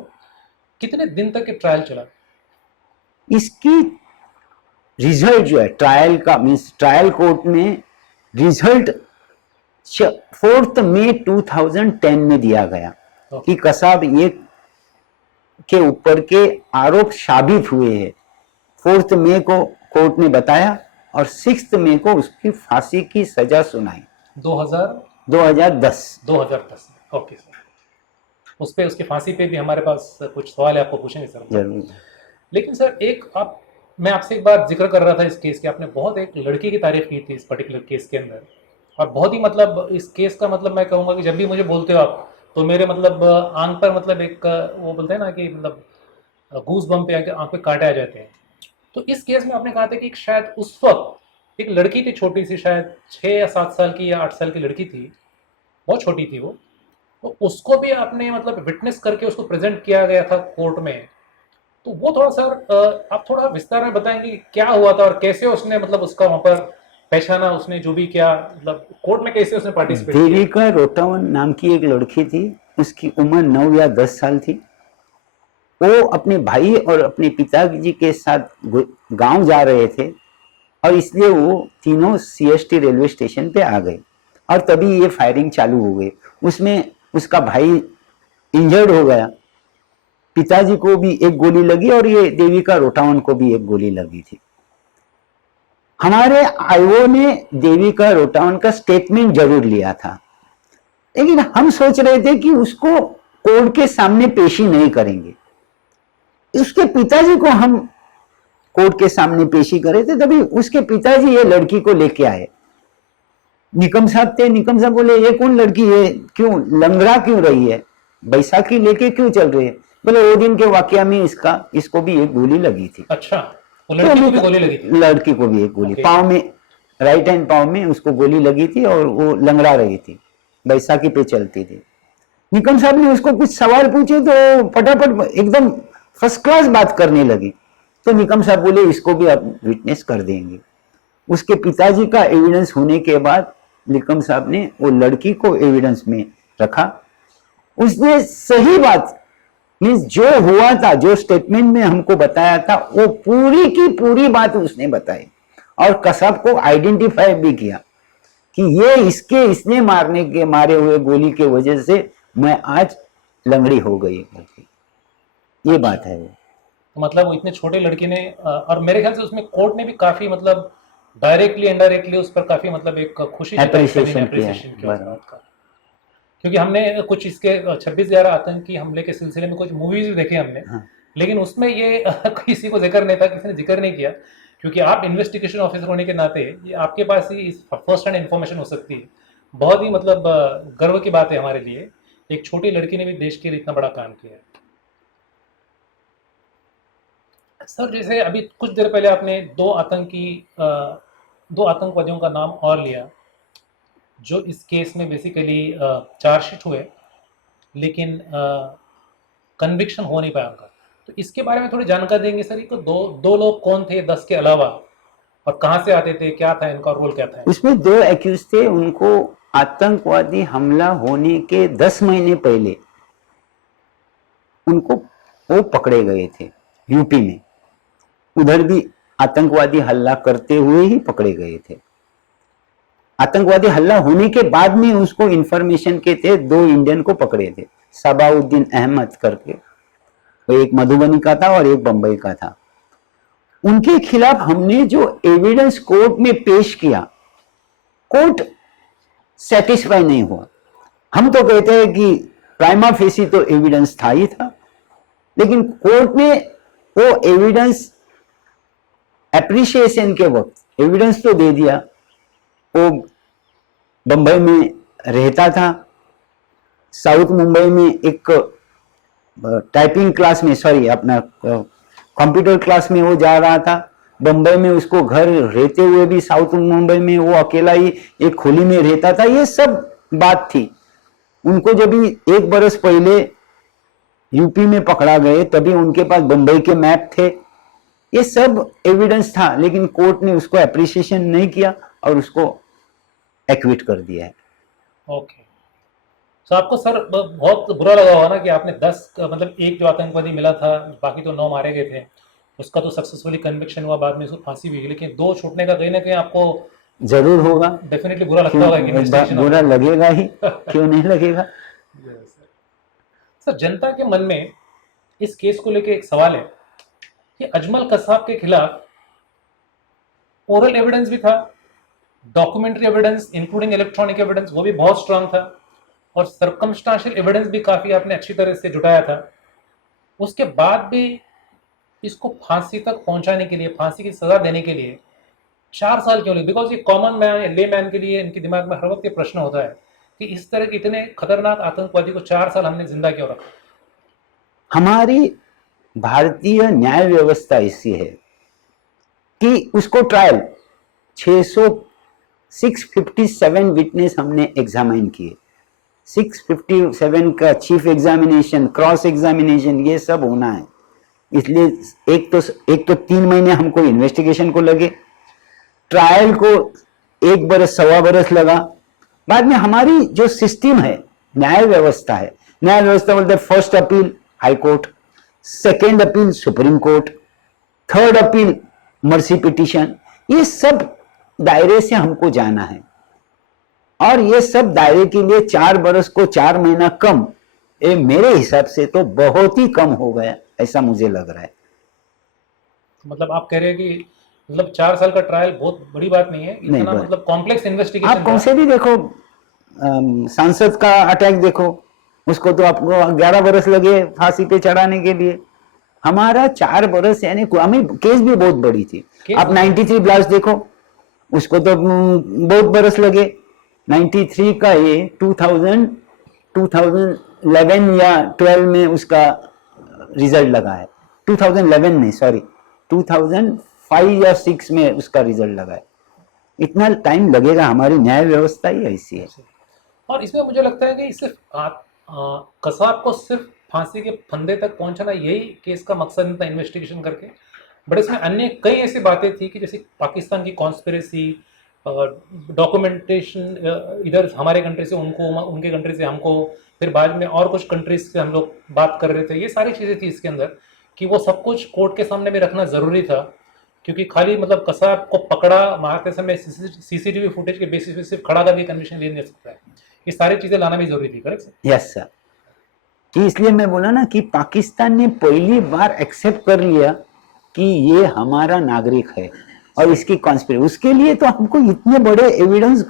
कितने दिन तक ये ट्रायल चला? इसकी रिजल्ट जो है ट्रायल का, मीन्स ट्रायल कोर्ट में रिजल्ट 4 मई 2010 में दिया गया कि कसाब ये के ऊपर के आरोप साबित हुए हैं। 4 मई को कोर्ट ने बताया और 6 मई को उसकी फांसी की सजा सुनाई। 2010 ओके सर, उस पे उसकी फांसी पे भी हमारे पास कुछ सवाल है, आपको पूछेंगे सर। जरूर। लेकिन सर मैं आपसे एक बार जिक्र कर रहा था इस केस के, आपने बहुत एक लड़की की तारीफ की थी इस पर्टिकुलर केस के अंदर, और बहुत ही मतलब इस केस का मतलब मैं कहूँगा कि जब भी मुझे बोलते हो आप तो मेरे मतलब आंख पर मतलब एक वो बोलते हैं ना कि मतलब गूज बम पे आंख पे कांटे आ जाते हैं। तो इस केस में आपने कहा था कि शायद उस वक्त एक लड़की थी छोटी सी, शायद 6 या 7 साल की या 8 साल की लड़की थी, बहुत छोटी थी वो, तो उसको भी आपने मतलब विटनेस करके उसको प्रेजेंट किया गया था कोर्ट में। तो वो थोड़ा सर आप थोड़ा विस्तार में बताएंगे कि क्या हुआ था और कैसे उसने मतलब उसका वहां पर पहचाना, उसने जो भी किया मतलब कोर्ट में कैसे उसने पार्टिसिपेट किया। देविका रोटावन नाम की एक लड़की थी, उसकी उम्र 9 या 10 साल थी। वो अपने भाई और अपने पिताजी के साथ गांव जा रहे थे और इसलिए वो तीनों सीएसटी रेलवे स्टेशन पे आ गए और तभी ये फायरिंग चालू हो गई। उसमें उसका भाई इंजर्ड हो गया, पिताजी को भी एक गोली लगी और ये देविका रोटावन को भी एक गोली लगी थी। हमारे आईओ ने देविका रोटावन का स्टेटमेंट जरूर लिया था, लेकिन हम सोच रहे थे कि उसको कोर्ट के सामने पेशी नहीं करेंगे, उसके पिताजी को हम कोर्ट के सामने पेशी करे थे। तभी उसके पिताजी ये लड़की को लेके आए, निकम साहब थे। निकम साहब बोले ये कौन लड़की है, क्यों लंगड़ा क्यों रही है, बैसाखी लेके क्यों चल रही है। बोले वो दिन के वाकया में इसको भी एक गोली लगी थी। अच्छा, वो लड़की को भी गोली लगी थी? लड़की को भी एक गोली, पाँव में, राइट हैंड पाँव में उसको गोली लगी थी और वो लंगड़ा रही थी, बैसाखी पे चलती थी। निकम साहब ने उसको कुछ सवाल पूछे तो फटाफट एकदम फर्स्ट क्लास बात करने लगी। तो निकम साहब बोले इसको भी आप विटनेस कर देंगे। उसके पिताजी का एविडेंस होने के बाद निकम साहब ने वो लड़की को एविडेंस में रखा। उसने सही बात मीन्स जो हुआ था, जो स्टेटमेंट में हमको बताया था, वो पूरी की पूरी बात उसने बताई और कसाब को आइडेंटिफाई भी किया कि ये इसने मारे हुए गोली के वजह से मैं आज लंगड़ी हो गई। ये बात है। तो मतलब वो इतने छोटे लड़के ने और मेरे ख्याल से उसमें कोर्ट ने भी काफी मतलब डायरेक्टली इनडायरेक्टली उस पर काफी मतलब एक खुशी एप्रिसिएशन किया, क्योंकि हमने कुछ इसके 26/11 आतंकी हमले के सिलसिले में कुछ मूवीज भी देखे हमने। हाँ। लेकिन उसमें ये किसी को जिक्र नहीं था, किसी ने जिक्र नहीं किया, क्योंकि आप इन्वेस्टिगेशन ऑफिसर होने के नाते ये आपके पास ही फर्स्ट हैंड इन्फॉर्मेशन हो सकती है। बहुत ही मतलब गर्व की बात है हमारे लिए, एक छोटी लड़की ने भी देश के लिए इतना बड़ा काम किया। सर जैसे अभी कुछ देर पहले आपने दो आतंकवादियों का नाम और लिया जो इस केस में बेसिकली चार्जशीट हुए लेकिन कन्विक्शन हो नहीं पाया उनका, तो इसके बारे में थोड़ी जानकारी देंगे सर। को दो लोग कौन थे 10 के अलावा, और कहां से आते थे, क्या था इनका रोल, क्या था? उसमें 2 एक्यूज थे। उनको आतंकवादी हमला होने के 10 महीने पहले उनको वो पकड़े गए थे यूपी में। उधर भी आतंकवादी हमला करते हुए ही पकड़े गए थे। आतंकवादी हमला होने के बाद में उसको इंफॉर्मेशन के थे 2 इंडियन को पकड़े थे, सबाउद्दीन अहमद करके, वो एक मधुबनी का था और एक बंबई का था। उनके खिलाफ हमने जो एविडेंस कोर्ट में पेश किया, कोर्ट सेटिस्फाई नहीं हुआ। हम तो कहते हैं कि प्राइमा फेसी तो एविडेंस था ही था, लेकिन कोर्ट ने वो एविडेंस एप्रिसिएशन के वक्त एविडेंस तो दे दिया। वो बंबई में रहता था, साउथ मुंबई में एक टाइपिंग क्लास में, सॉरी अपना कंप्यूटर क्लास में वो जा रहा था। बंबई में उसको घर रहते हुए भी साउथ मुंबई में वो अकेला ही एक खोली में रहता था। ये सब बात थी। उनको जब 1 बरस पहले यूपी में पकड़ा गए तभी उनके पास बंबई के मैप थे, ये सब एविडेंस था, लेकिन कोर्ट ने उसको एप्रिसिएशन नहीं किया और उसको एक्विट कर दिया है। ओके, तो आपको सर बहुत बुरा लगा होगा ना कि आपने 10 मतलब एक जो आतंकवादी मिला था, बाकी तो 9 मारे गए थे, उसका तो सक्सेसफुली कन्विक्शन हुआ, बाद में उसको फांसी भी हुई, लेकिन 2 छूटने का कहीं ना कहीं आपको जरूर होगा। डेफिनेटली बुरा लगता होगा इन्वेस्टिगेशन। बुरा लगेगा ही, क्यों नहीं लगेगा। सर, जनता के मन में इस केस को लेके एक सवाल है कि अजमल कसाब के खिलाफ ओरल एविडेंस भी था, documentary evidence including electronic evidence वो भी बहुत स्ट्रांग था, और सर्कमस्टांशियल एविडेंस भी काफी आपने अच्छी तरह से जुटाया था। उसके बाद भी इसको फांसी तक पहुंचाने के लिए, फांसी की सजा देने के लिए 4 साल क्यों लगे? बिकॉज ये कॉमन मैन, ले मैन के लिए इनके दिमाग में हर वक्त ये प्रश्न होता है कि इस तरह के इतने खतरनाक आतंकवादी को 4 साल हमने जिंदा क्यों रखा? हमारी भारतीय न्याय व्यवस्था ऐसी है कि उसको ट्रायल 657 विटनेस हमने एग्जामिन किए, 657 का चीफ एग्जामिनेशन, क्रॉस एग्जामिनेशन, ये सब होना है। इसलिए एक तो 3 महीने हमको इन्वेस्टिगेशन को लगे, ट्रायल को 1 बरस 1.25 बरस लगा। बाद में हमारी जो सिस्टम है, न्याय व्यवस्था है, न्याय व्यवस्था बोलते first appeal high court, second appeal supreme court, third appeal mercy petition, ये सब दायरे से हमको जाना है। और ये सब दायरे के लिए 4 बरस को 4 महीना कम, ये मेरे हिसाब से तो बहुत ही कम हो गया, ऐसा मुझे लग रहा है। मतलब आप कह रहे हैं कि मतलब 4 साल का ट्रायल बहुत बड़ी बात नहीं है, इतना नहीं, मतलब कॉम्प्लेक्स इन्वेस्टिगेशन। आप कौन से भी देखो, सांसद का अटैक देखो, उसको तो आपको 11 बरस लगे फांसी पे चढ़ाने के लिए। हमारा 4 बरस, यानी हमें केस भी बहुत बड़ी थी। आप 93 ब्लास्ट देखो, उसको तो बहुत बरस लगे। 93 का ये 2011 या 12 में उसका रिजल्ट लगा है, 2011 में, सॉरी 2005 या 6 में उसका रिजल्ट लगा है। इतना टाइम लगेगा, हमारी न्याय व्यवस्था ही ऐसी है। और इसमें मुझे लगता है कि सिर्फ कसाब को सिर्फ फांसी के फंदे तक पहुंचाना यही केस का मकसद था इन्वेस्टिगेशन करके, बट इसमें अन्य कई ऐसी बातें थी कि जैसे पाकिस्तान की कॉन्स्पिरेसी, डॉक्यूमेंटेशन इधर हमारे कंट्री से उनको, उनके कंट्री से हमको, फिर बाद में और कुछ कंट्रीज से हम लोग बात कर रहे थे। ये सारी चीज़ें थी इसके अंदर कि वो सब कुछ कोर्ट के सामने भी रखना ज़रूरी था, क्योंकि खाली मतलब कसाब को पकड़ा मारते समय सीसीटीवी फुटेज के बेसिस पे सिर्फ खड़ा करके कन्विक्शन ले नहीं सकता है, ये सारी चीज़ें लाना भी जरूरी थी। Correct sir? Yes sir. कि इसलिए मैं बोला ना कि पाकिस्तान ने पहली बार एक्सेप्ट कर लिया कि ये हमारा नागरिक है और इसकी कॉन्स्पिरेसी, उसके लिए तो हमको इतने बड़े एविडेंस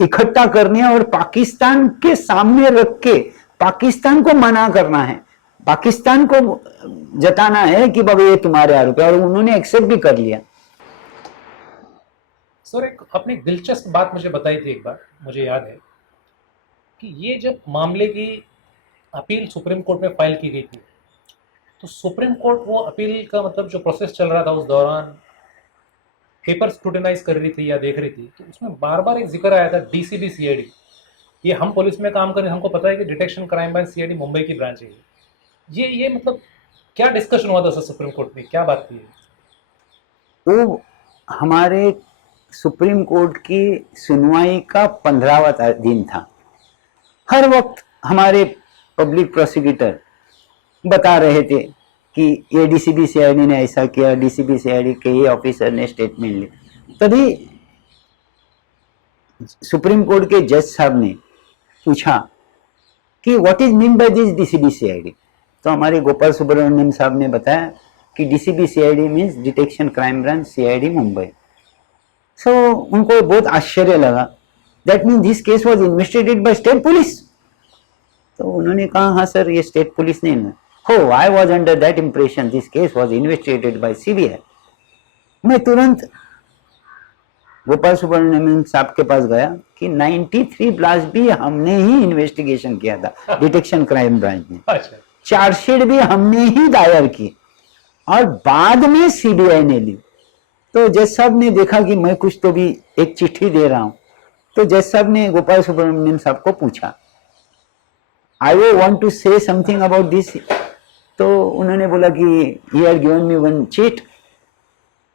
इकट्ठा करने और पाकिस्तान के सामने रख के पाकिस्तान को मना करना है, पाकिस्तान को जताना है कि बाबा ये तुम्हारे आरोप है, और उन्होंने एक्सेप्ट भी कर लिया। सर, एक अपनी दिलचस्प बात मुझे बताई थी एक बार, मुझे याद है कि ये जब मामले की अपील सुप्रीम कोर्ट में फाइल की गई थी, तो सुप्रीम कोर्ट वो अपील का मतलब जो प्रोसेस चल रहा था उस दौरान पेपर स्क्रूटिनाइज कर रही थी या देख रही थी, तो उसमें बार बार एक जिक्र आया था डीसीबी सीआईडी। ये हम पुलिस में काम करें, हमको पता है कि detection crime branch CID Mumbai की ब्रांच है। ये मतलब क्या डिस्कशन हुआ था सर सुप्रीम कोर्ट में, क्या बात थी? वो हमारे सुप्रीम कोर्ट की सुनवाई का 15वां दिन था। हर वक्त हमारे पब्लिक प्रोसिक्यूटर बता रहे थे कि ये डीसीबी सीआईडी ने ऐसा किया, डीसीबी सीआईडी के ये ऑफिसर ने स्टेटमेंट ली। तभी सुप्रीम कोर्ट के जज साहब ने पूछा कि what is mean by this DCB CID. तो हमारे गोपाल सुब्रमण्यम साहब ने बताया कि DCB CID means detection crime branch CID Mumbai. So उनको बहुत आश्चर्य लगा, that mean this case was investigated by state police. तो उन्होंने कहा हाँ सर, ये स्टेट पुलिस ने। हो, I was under that impression this case was investigated bye CBI. मैं तुरंत गोपाल सुब्रमण्यम साहब के पास गया कि 93 ब्लास्ट भी हमने ही इन्वेस्टिगेशन किया था, डिटेक्शन क्राइम ब्रांच ने। चार्जशीट भी हमने ही दायर की और बाद में सीबीआई ने ली। तो जज साहब ने देखा कि मैं कुछ तो भी एक चिट्ठी दे रहा हूं, तो जज साहब ने गोपाल सुब्रमण्यम साहब को पूछा, I want to say something about this. तो उन्होंने बोला कि he had given me one chit,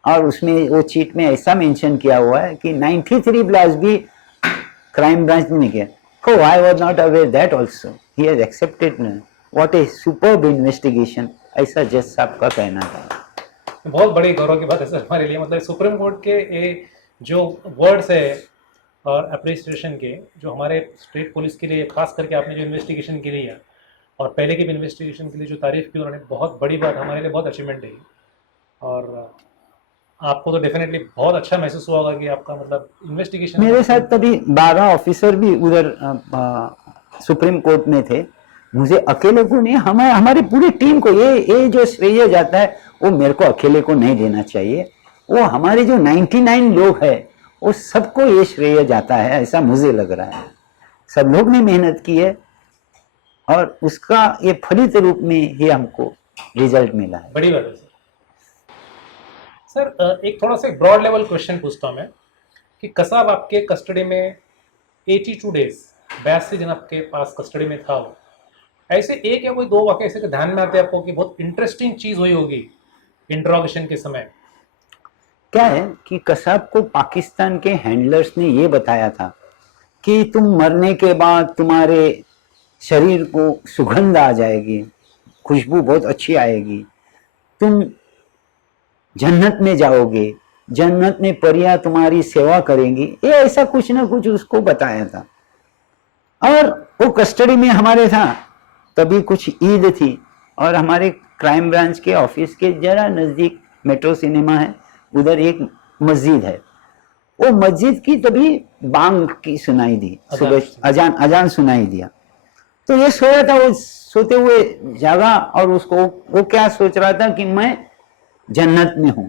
और उसमें वो चीट में ऐसा मेंशन किया हुआ है कि 93 ब्लास्ट भी क्राइम ब्रांच ने किया। हो, I was not aware that also, he has accepted. What A superb investigation, ऐसा जज साहब का कहना था। बहुत बड़ी गौरव की बात है सर हमारे लिए। मतलब सुप्रीम कोर्ट के जो वर्ड्स है और अप्रिसिएशन के जो हमारे स्टेट पुलिस के लिए, खास करके आपने जो इन्वेस्टिगेशन के लिए और पहले की भी इन्वेस्टिगेशन के लिए जो तारीफ की उन्होंने, बहुत बड़ी बात, हमारे लिए बहुत अचीवमेंट है। और आपको तो डेफिनेटली बहुत अच्छा महसूस हुआ होगा कि आपका मतलब इन्वेस्टिगेशन मेरे साथ तभी 12 ऑफिसर भी उधर सुप्रीम कोर्ट में थे। मुझे अकेले को नहीं, हमारी पूरी टीम को ये जो श्रेय जाता है वो मेरे को अकेले को नहीं देना चाहिए। वो हमारे जो 99 लोग हैं वो सबको ये श्रेय जाता है, ऐसा मुझे लग रहा है। सब लोग ने मेहनत की है और उसका ये फलित रूप में ये हमको रिजल्ट मिला है। बड़ी बात है सर। एक थोड़ा सा ब्रॉड लेवल क्वेश्चन पूछता हूँ मैं कि कसाब आपके कस्टडी में 82 डेज 82 दिन आपके पास कस्टडी में था, वो ऐसे एक या कोई दो वाकई ऐसे ध्यान में आते हैं आपको कि बहुत इंटरेस्टिंग चीज हुई होगी इंट्रोगेशन के समय? क्या है कि कसाब को पाकिस्तान के हैंडलर्स ने ये बताया था कि तुम मरने के बाद तुम्हारे शरीर को सुगंध आ जाएगी, खुशबू बहुत अच्छी आएगी, तुम जन्नत में जाओगे, जन्नत में परियां तुम्हारी सेवा करेंगी। ये ऐसा कुछ ना कुछ उसको बताया था। और वो कस्टडी में हमारे था, तभी कुछ ईद थी और हमारे क्राइम ब्रांच के ऑफिस के जरा नजदीक मेट्रो सिनेमा है, उधर एक मस्जिद है। वो मस्जिद की तभी बांग की सुनाई दी, सुबह अजान सुनाई दिया। तो ये सोया था, वो सोते हुए जागा और उसको वो क्या सोच रहा था कि मैं जन्नत में हूं।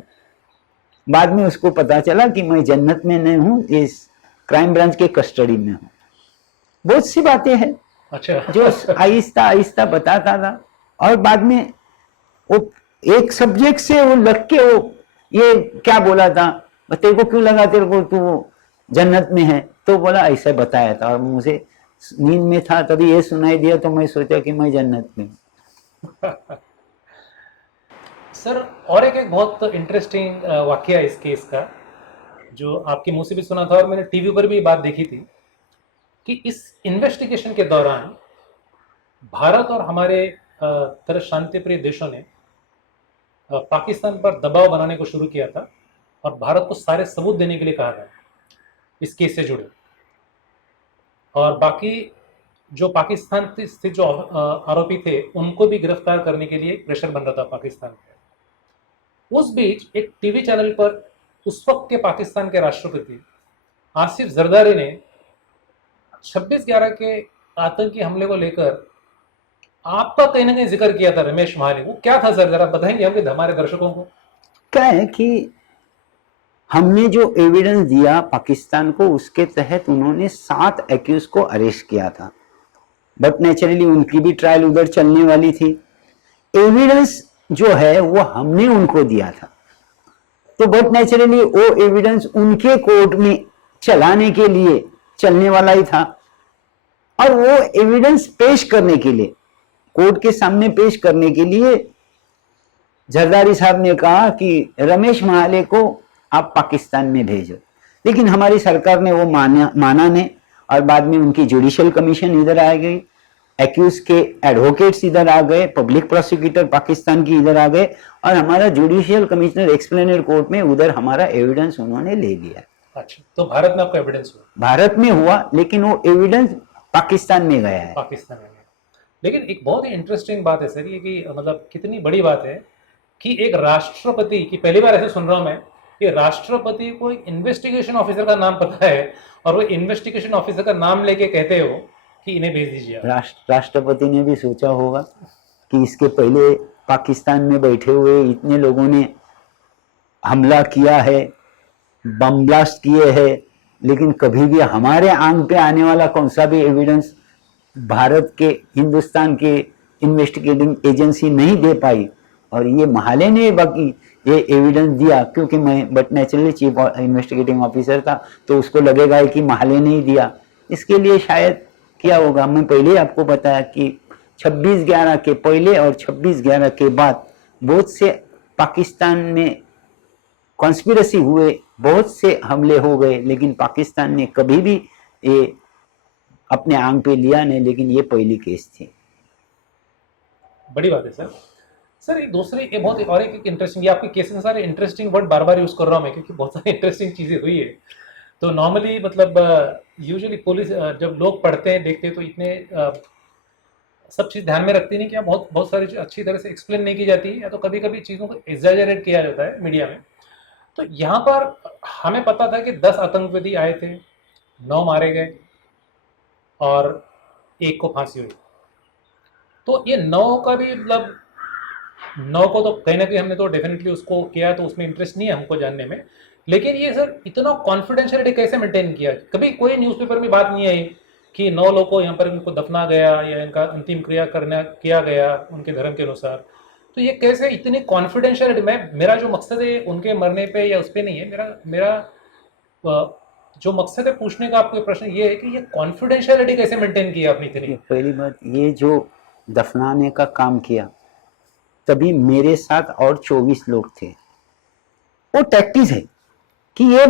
बाद में उसको पता चला कि मैं जन्नत में नहीं हूं, इस क्राइम ब्रांच के कस्टडी में हूं। बहुत सी बातें हैं अच्छा जो आहिस्ता आहिस्ता बताता था। और बाद में वो एक सब्जेक्ट से वो लग के वो ये क्या बोला था, तेरे को क्यों लगा तेरे को तू जन्नत में है, तो बोला ऐसा बताया था। और मुझे नींद में था तभी ये सुनाई दिया, तो मैं सोचा कि मैं जन्नत में हूं। सर और एक बहुत इंटरेस्टिंग वाकया इस केस का जो आपके मुंह से भी सुना था और मैंने टीवी पर भी बात देखी थी कि इस इन्वेस्टिगेशन के दौरान भारत और हमारे तरह शांतिप्रिय देशों ने पाकिस्तान पर दबाव बनाने को शुरू किया था और भारत को सारे सबूत देने के लिए कहा था इस केस से जुड़े। और बाकी जो पाकिस्तान स्थित जो आरोपी थे उनको भी गिरफ्तार करने के लिए प्रेशर बन रहा था पाकिस्तान पे। उस बीच एक टीवी चैनल पर उस वक्त के पाकिस्तान के राष्ट्रपति आसिफ जरदारी ने 26/11 के आतंकी हमले को लेकर आपका कहीं ना कहीं जिक्र किया था, रमेश महाले। वो क्या था सर, जरा बताएंगे हमारे दर्शकों को? क्या है कि हमने जो एविडेंस दिया पाकिस्तान को, उसके तहत उन्होंने 7 एक्यूज को अरेस्ट किया था। बट नेचुरली उनकी भी ट्रायल उधर चलने वाली थी। एविडेंस जो है वो हमने उनको दिया था, तो बट नेचुरली वो एविडेंस उनके कोर्ट में चलाने के लिए चलने वाला ही था। और वो एविडेंस पेश करने के लिए, कोर्ट के सामने पेश करने के लिए जरदारी साहब ने कहा कि रमेश महाले को आप पाकिस्तान में भेजो। लेकिन हमारी सरकार ने वो माना नहीं और बाद में उनकी जुडिशियल कमीशन इधर आ गई, एक्यूज के एडवोकेट्स इधर आ गए, पब्लिक प्रोसिक्यूटर पाकिस्तान की इधर आ गए और हमारा जुडिशियल कमिश्नर एक्सप्लेनर कोर्ट में उधर हमारा एविडेंस उन्होंने ले लिया। अच्छा, तो भारत में आपका एविडेंस हुआ? भारत में हुआ, लेकिन वो एविडेंस पाकिस्तान में गया है। पाकिस्तान में। लेकिन एक बहुत ही इंटरेस्टिंग बात है सर ये कि मतलब कितनी बड़ी बात है कि एक राष्ट्रपति की, पहली बार ऐसे सुन रहा हूं मैं कि राष्ट्रपति को इन्वेस्टिगेशन ऑफिसर का नाम पता है और वो इन्वेस्टिगेशन ऑफिसर का नाम लेके कहते हो कि इन्हें भेज दीजिए। राष्ट्रपति ने भी सोचा होगा कि इसके पहले पाकिस्तान में बैठे हुए इतने लोगों ने हमला किया है, बम ब्लास्ट किए हैं, लेकिन कभी भी हमारे आंख पे आने वाला कौन सा भी एविडेंस भारत के, हिंदुस्तान के इन्वेस्टिगेटिंग एजेंसी नहीं दे पाई। और ये महाले ने बाकी ये एविडेंस दिया, क्योंकि मैं but naturally chief investigating officer था, तो उसको लगेगा कि महाले ने ही दिया। इसके लिए शायद क्या होगा, मैं पहले आपको बताया कि 26/11 के पहले और 26/11 के बाद बहुत से पाकिस्तान में कॉन्स्पिरेसी हुए, बहुत से हमले हो गए, लेकिन पाकिस्तान ने कभी भी ये अपने आंग पे लिया नहीं। लेकिन ये पहली केस थी। बड़ी बात है सर। सर एक दूसरी ये बहुत और एक इंटरेस्टिंग, ये आपके केसेस में सारे इंटरेस्टिंग वर्ड बार बार यूज कर रहा हूँ मैं, क्योंकि बहुत सारी इंटरेस्टिंग चीजें हुई है। तो नॉर्मली मतलब यूजुअली पुलिस जब लोग पढ़ते हैं देखते हैं तो इतने सब चीज़ ध्यान में रखती नहीं, कि बहुत बहुत सारी चीज़ अच्छी तरह से एक्सप्लेन नहीं की जाती है, या तो कभी कभी चीज़ों को एग्जैजरेट किया जाता है मीडिया में। तो यहाँ पर हमें पता था कि 10 आतंकवादी आए थे, 9 मारे गए और 1 को फांसी हुई। तो ये 9 का भी मतलब 9 को तो कहीं ना कहीं हमने तो डेफिनेटली उसको किया, तो उसमें इंटरेस्ट नहीं है हमको जानने में। लेकिन ये सर इतना कॉन्फिडेंशियलिटी कैसे मेंटेन किया? कभी कोई न्यूज़पेपर में बात नहीं आई कि 9 लोग को यहाँ पर इनको दफना गया या इनका अंतिम क्रिया करना किया गया उनके धर्म के अनुसार। तो ये कैसे इतनी कॉन्फिडेंशियलिटी? मैं मेरा जो मकसद है उनके मरने पे या उस पर नहीं है, मेरा मेरा जो मकसद है पूछने का आपको प्रश्न ये है कि ये कॉन्फिडेंशियलिटी कैसे मेंटेन किया आपने इतनी? पहली बात, ये जो दफनाने का काम किया, तभी मेरे साथ और 24 लोग थे। वो टैक्टिस है कि ये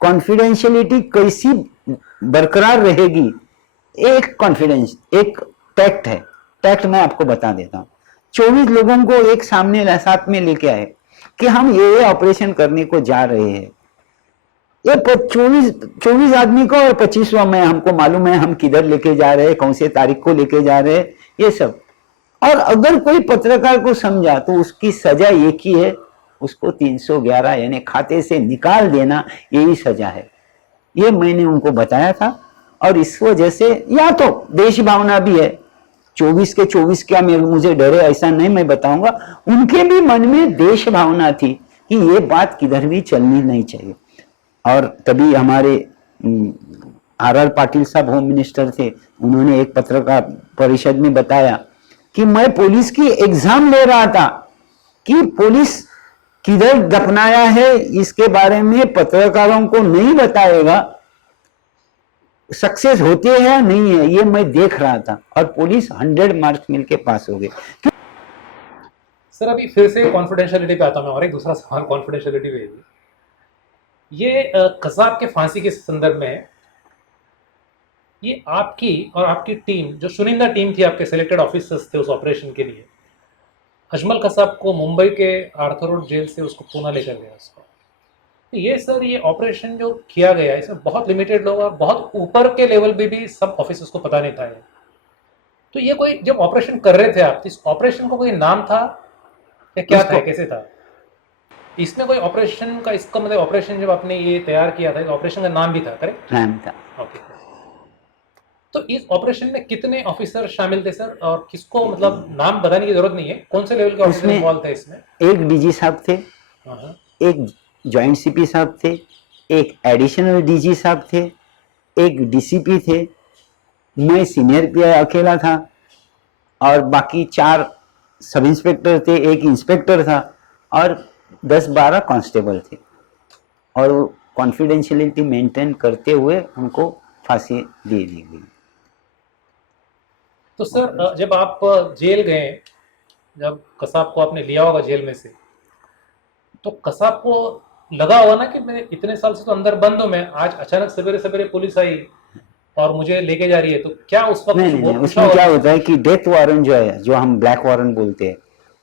कॉन्फिडेंशियलिटी कैसी बरकरार रहेगी। एक कॉन्फिडेंस, एक टैक्ट है। टैक्ट मैं आपको बता देता हूँ। 24 लोगों को एक सामने साथ में लेके आए कि हम ये ऑपरेशन करने को जा रहे हैं। ये 24 आदमी को और 25वां में हमको मालूम है हम किधर लेके जा रहे हैं, कौन से तारीख को लेके जा रहे हैं, ये सब। और अगर कोई पत्रकार को समझा तो उसकी सजा एक ही है, उसको 311 यानी खाते से निकाल देना, यही सजा है। ये मैंने उनको बताया था। और इस वजह से या तो देश भावना भी है, 24 के 24 क्या मुझे डरे ऐसा नहीं मैं बताऊंगा, उनके भी मन में देश भावना थी कि ये बात किधर भी चलनी नहीं चाहिए। और तभी हमारे आर पाटिल साहब होम मिनिस्टर थे, उन्होंने एक पत्रकार परिषद में बताया कि मैं पुलिस की एग्जाम ले रहा था कि पुलिस किधर दफनाया है इसके बारे में पत्रकारों को नहीं बताएगा, सक्सेस होते हैं या नहीं है ये मैं देख रहा था। और पुलिस 100 मार्क्स मिलके पास हो गए। सर अभी फिर से कॉन्फिडेंशियलिटी पे आता हूं मैं, और एक दूसरा सवाल कॉन्फिडेंशियलिटी पे। ये कसाब के फांसी के संदर्भ में है। ये आपकी और आपकी टीम, जो चुनिंदा टीम थी, आपके सिलेक्टेड ऑफिसर्स थे उस ऑपरेशन के लिए, अजमल कसाब को मुंबई के आर्थर रोड जेल से उसको पुणे लेकर गया उसको। तो ये सर ये ऑपरेशन जो किया गया इसमें बहुत लिमिटेड लोग और बहुत ऊपर के लेवल पे भी सब ऑफिसर्स को पता नहीं था ये। तो ये कोई जब ऑपरेशन कर रहे थे आप, इस ऑपरेशन को कोई नाम था या क्या था, कैसे था इसमें कोई ऑपरेशन का? इसका मतलब ऑपरेशन जब आपने ये तैयार किया था, ऑपरेशन का नाम भी था, करेक्ट? नाम था। ओके। तो इस ऑपरेशन में कितने ऑफिसर शामिल थे सर, और किसको मतलब नाम बताने की जरूरत नहीं है, कौन से लेवल के ऑफिसर इन्वॉल्व थे इसमें? एक डीजी साहब थे, एक जॉइंट सीपी साहब थे, एक एडिशनल डीजी साहब थे, एक डीसीपी थे, मैं सीनियर पीआई अकेला था, और बाकी 4 सब इंस्पेक्टर थे, एक इंस्पेक्टर था, और 10-12 कांस्टेबल थे। और कॉन्फिडेंशियलिटी मेंटेन करते हुए उनको फांसी दे दी गई। तो सर जब आप जेल गए, जब कसाब को आपने लिया होगा जेल में से, तो कसाब को लगा होगा ना कि मैं इतने साल से तो अंदर बंद हूं, मैं आज अचानक सवेरे सवेरे पुलिस आई और मुझे लेके जा रही है, तो क्या उस वक्त नहीं, उसमें क्या होता है कि डेथ वारंट जो है, जो हम ब्लैक वारंट बोलते हैं,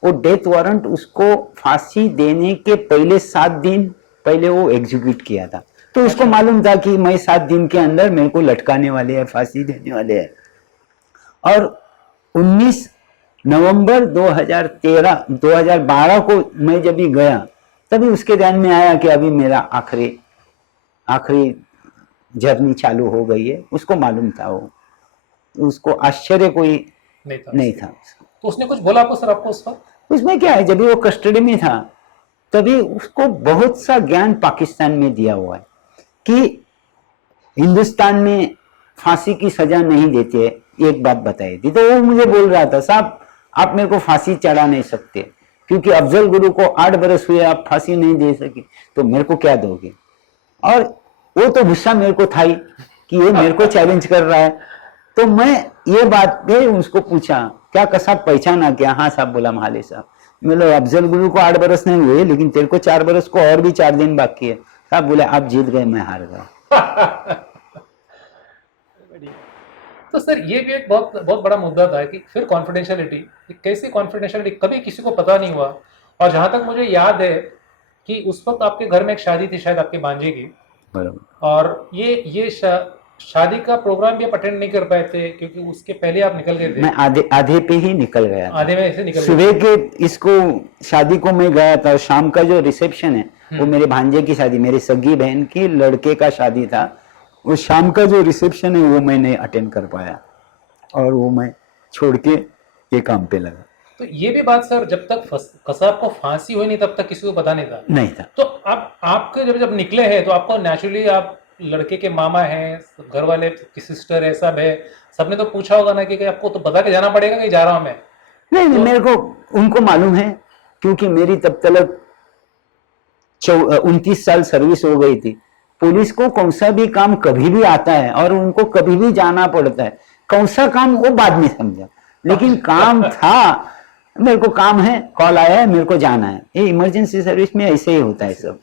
वो डेथ वारंट उसको फांसी देने के पहले 7 दिन पहले वो एग्जीक्यूट किया था। तो उसको मालूम था कि मैं 7 दिन के अंदर मेरे को लटकाने वाले हैं, फांसी देने वाले हैं। और 19 नवंबर 2012 को मैं जब भी गया, तभी उसके ध्यान में आया कि अभी मेरा आखिरी जर्नी चालू हो गई है। उसको मालूम था, वो उसको आश्चर्य कोई नहीं था। तो उसने कुछ बोला आपको सर, आपको उस वक्त? उसमें क्या है, जब वो कस्टडी में था तभी उसको बहुत सा ज्ञान पाकिस्तान में दिया हुआ है कि हिंदुस्तान में फांसी की सजा नहीं देते, एक बात बताई थी। तो वो मुझे बोल रहा था, साहब आप मेरे को फांसी चढ़ा नहीं सकते, क्योंकि अफजल गुरु को 8 बरस हुए, आप फांसी नहीं दे सके, तो मेरे को क्या दोगे? और वो तो गुस्सा मेरे को था ही कि ये मेरे को चैलेंज कर रहा है। तो मैं ये बात पे उसको पूछा, क्या कसाब पहचाना क्या? हाँ साहब बोला, महाले साहब। मतलब अफजल गुरु को 8 बरस नहीं हुए, लेकिन तेरे को 4 बरस को और भी 4 दिन बाकी है। साहब बोले, आप जीत गए, मैं हार गया। तो सर ये भी एक बहुत बहुत बड़ा मुद्दा था कि फिर कॉन्फिडेंशियलिटी, कैसी कॉन्फिडेंशियलिटी, कभी किसी को पता नहीं हुआ। और जहां तक मुझे याद है कि उस वक्त आपके घर में एक शादी थी शायद आपके भांजे की, बराबर। और ये शादी का प्रोग्राम भी आप अटेंड नहीं कर पाए थे क्योंकि उसके पहले आप निकल गए थे। मैं आधे आधे पे ही निकल गया था। आधे में ऐसे निकल गए सुबह के इसको शादी को मैं गया था, शाम का जो रिसेप्शन है वो मेरे भांजे की शादी, मेरी सगी बहन की लड़के का शादी था। वो शाम का जो रिसेप्शन है वो मैं नहीं अटेंड कर पाया और वो मैं छोड़ के ये काम पे लगा। तो ये भी बात सर, जब तक कसाब को फांसी हुई नहीं तब तक किसी को पता नहीं था। नहीं था। तो अब आपके जब जब निकले हैं तो आपको नेचुरली, आप लड़के के मामा हैं, घर वाले की सिस्टर है, सब है, सबने तो पूछा होगा ना कि आपको तो बता के जाना पड़ेगा कि जा रहा हूं मैं। नहीं, तो मेरे को उनको मालूम है क्योंकि मेरी तब तक 29 साल सर्विस हो गई थी। पुलिस को कौन सा भी काम कभी भी आता है और उनको कभी भी जाना पड़ता है। कौन सा काम वो बाद में समझा, लेकिन काम था, मेरे को काम है, कॉल आया है, मेरे को जाना है। ये इमरजेंसी सर्विस में ऐसे ही होता है सब।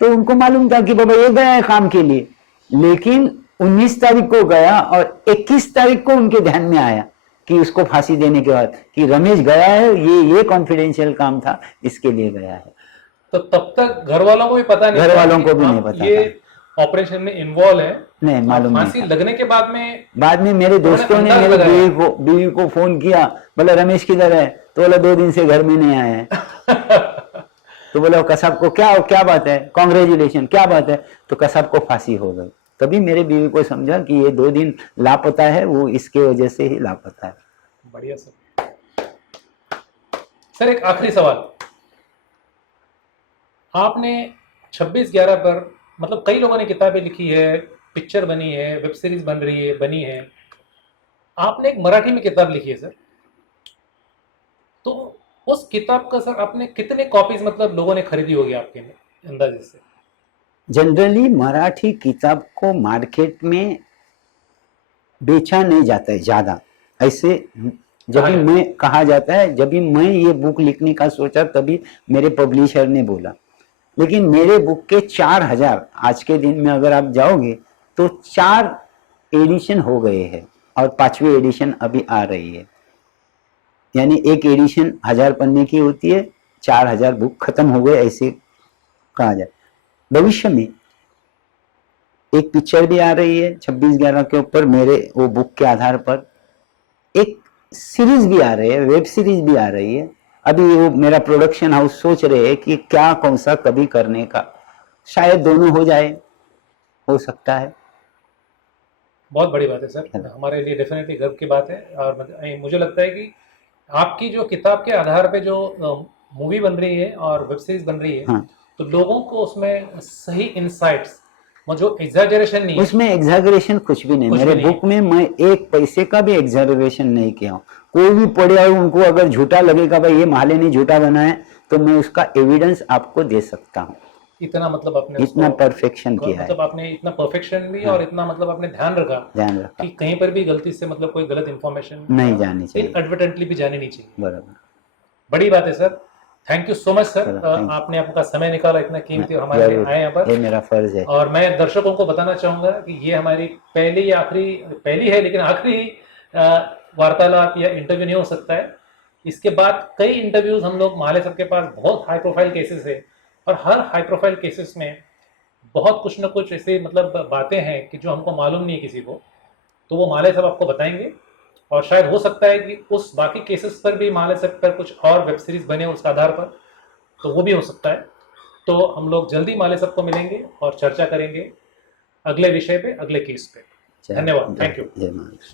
तो उनको मालूम था कि बाबा ये गया है काम के लिए, लेकिन 19 तारीख को गया और 21 तारीख को उनके ध्यान में आया कि उसको फांसी देने के बाद कि रमेश गया है, ये कॉन्फिडेंशियल काम था, इसके लिए गया है। तो तब तक घर वालों को भी पता नहीं, घर वालों को भी नहीं पता ये ऑपरेशन में इन्वॉल्व है। नहीं, मालूम नहीं फांसी था। लगने के बाद में मेरे दोस्तों ने अंदाज मेरे लगाया। बीवी को फोन किया, बोला रमेश किधर है, तो बोला 2 दिन से घर में नहीं आया है। तो बोला कसाब को क्या बात है, कांग्रेचुलेशन, क्या बात है, तो कसाब को फांसी हो गई। तभी मेरे बीवी को समझा कि ये 2 दिन लापता है, वो इसके वजह से ही लापता है। बढ़िया सर। सर एक आखिरी सवाल, आपने 26/11 पर, मतलब कई लोगों ने किताबें लिखी है, पिक्चर बनी है, वेब सीरीज बनी है, आपने एक मराठी में किताब लिखी है सर। तो उस किताब का सर आपने कितने कॉपीज मतलब लोगों ने खरीदी होगी आपके अंदाजे से? जनरली मराठी किताब को मार्केट में बेचा नहीं जाता है ज्यादा। ऐसे जब भी मैं कहा जाता है, जब भी मैं ये बुक लिखने का सोचा तभी मेरे पब्लिशर ने बोला। लेकिन मेरे बुक के 4000 आज के दिन में अगर आप जाओगे तो 4 एडिशन हो गए हैं और 5वीं एडिशन अभी आ रही है। यानी एक एडिशन 1000 पन्ने की होती है, 4000 बुक खत्म हो गए ऐसे कहा जाए। भविष्य में एक पिक्चर भी आ रही है 26/11 के ऊपर, मेरे वो बुक के आधार पर एक सीरीज भी आ रही है, वेब सीरीज भी आ रही है। अभी वो मेरा प्रोडक्शन हाउस सोच रहे हैं कि क्या कौन सा कभी करने का, शायद दोनों हो जाए, हो सकता है। बहुत बड़ी बात है सर, हमारे लिए डेफिनेटली गर्व की बात है। और मुझे लगता है कि आपकी जो किताब के आधार पे जो मूवी बन रही है और वेब सीरीज बन रही है, हाँ। तो लोगों को उसमें सही इंसाइट्स, जो एग्जैजरेशन नहीं है, उसमें एग्जैजरेशन कुछ भी नहीं। मेरे बुक में मैं एक पैसे का भी एग्जैजरेशन नहीं किया हूँ। कोई भी पढ़े और उनको अगर झूठा लगेगा भाई ये माले ने झूठा बना है, तो मैं उसका एविडेंस आपको दे सकता हूँ। इतना मतलब आपने इतना परफेक्शन किया है, मतलब आपने इतना परफेक्शन भी, और इतना मतलब आपने ध्यान रखा कि कहीं पर भी गलती से मतलब कोई गलत इंफॉर्मेशन नहीं जानी चाहिए, इनएडवर्टेंटली भी जानी नहीं चाहिए। बराबर। बड़ी बात है sir, thank you so much sir. आपने आपका समय निकाला इतना कीमती, हमारे लिए आए यहाँ पर, ये मेरा फर्ज है। और मैं दर्शकों को बताना चाहूंगा कि ये हमारी पहली है लेकिन आखिरी वार्तालाप या इंटरव्यू नहीं हो सकता है। इसके बाद कई इंटरव्यूज हम लोग, माले साहब के पास बहुत हाई प्रोफाइल केसेस है, और हर हाई प्रोफाइल केसेस में बहुत कुछ ना कुछ ऐसे मतलब बातें हैं कि जो हमको मालूम नहीं है किसी को, तो वो माले साहब आपको बताएंगे। और शायद हो सकता है कि उस बाकी केसेस पर भी माले साहब पर कुछ और वेब सीरीज बने उस आधार पर, तो वो भी हो सकता है। तो हम लोग जल्दी माले साहब को मिलेंगे और चर्चा करेंगे अगले विषय पे, अगले केस पे। धन्यवाद, थैंक यू।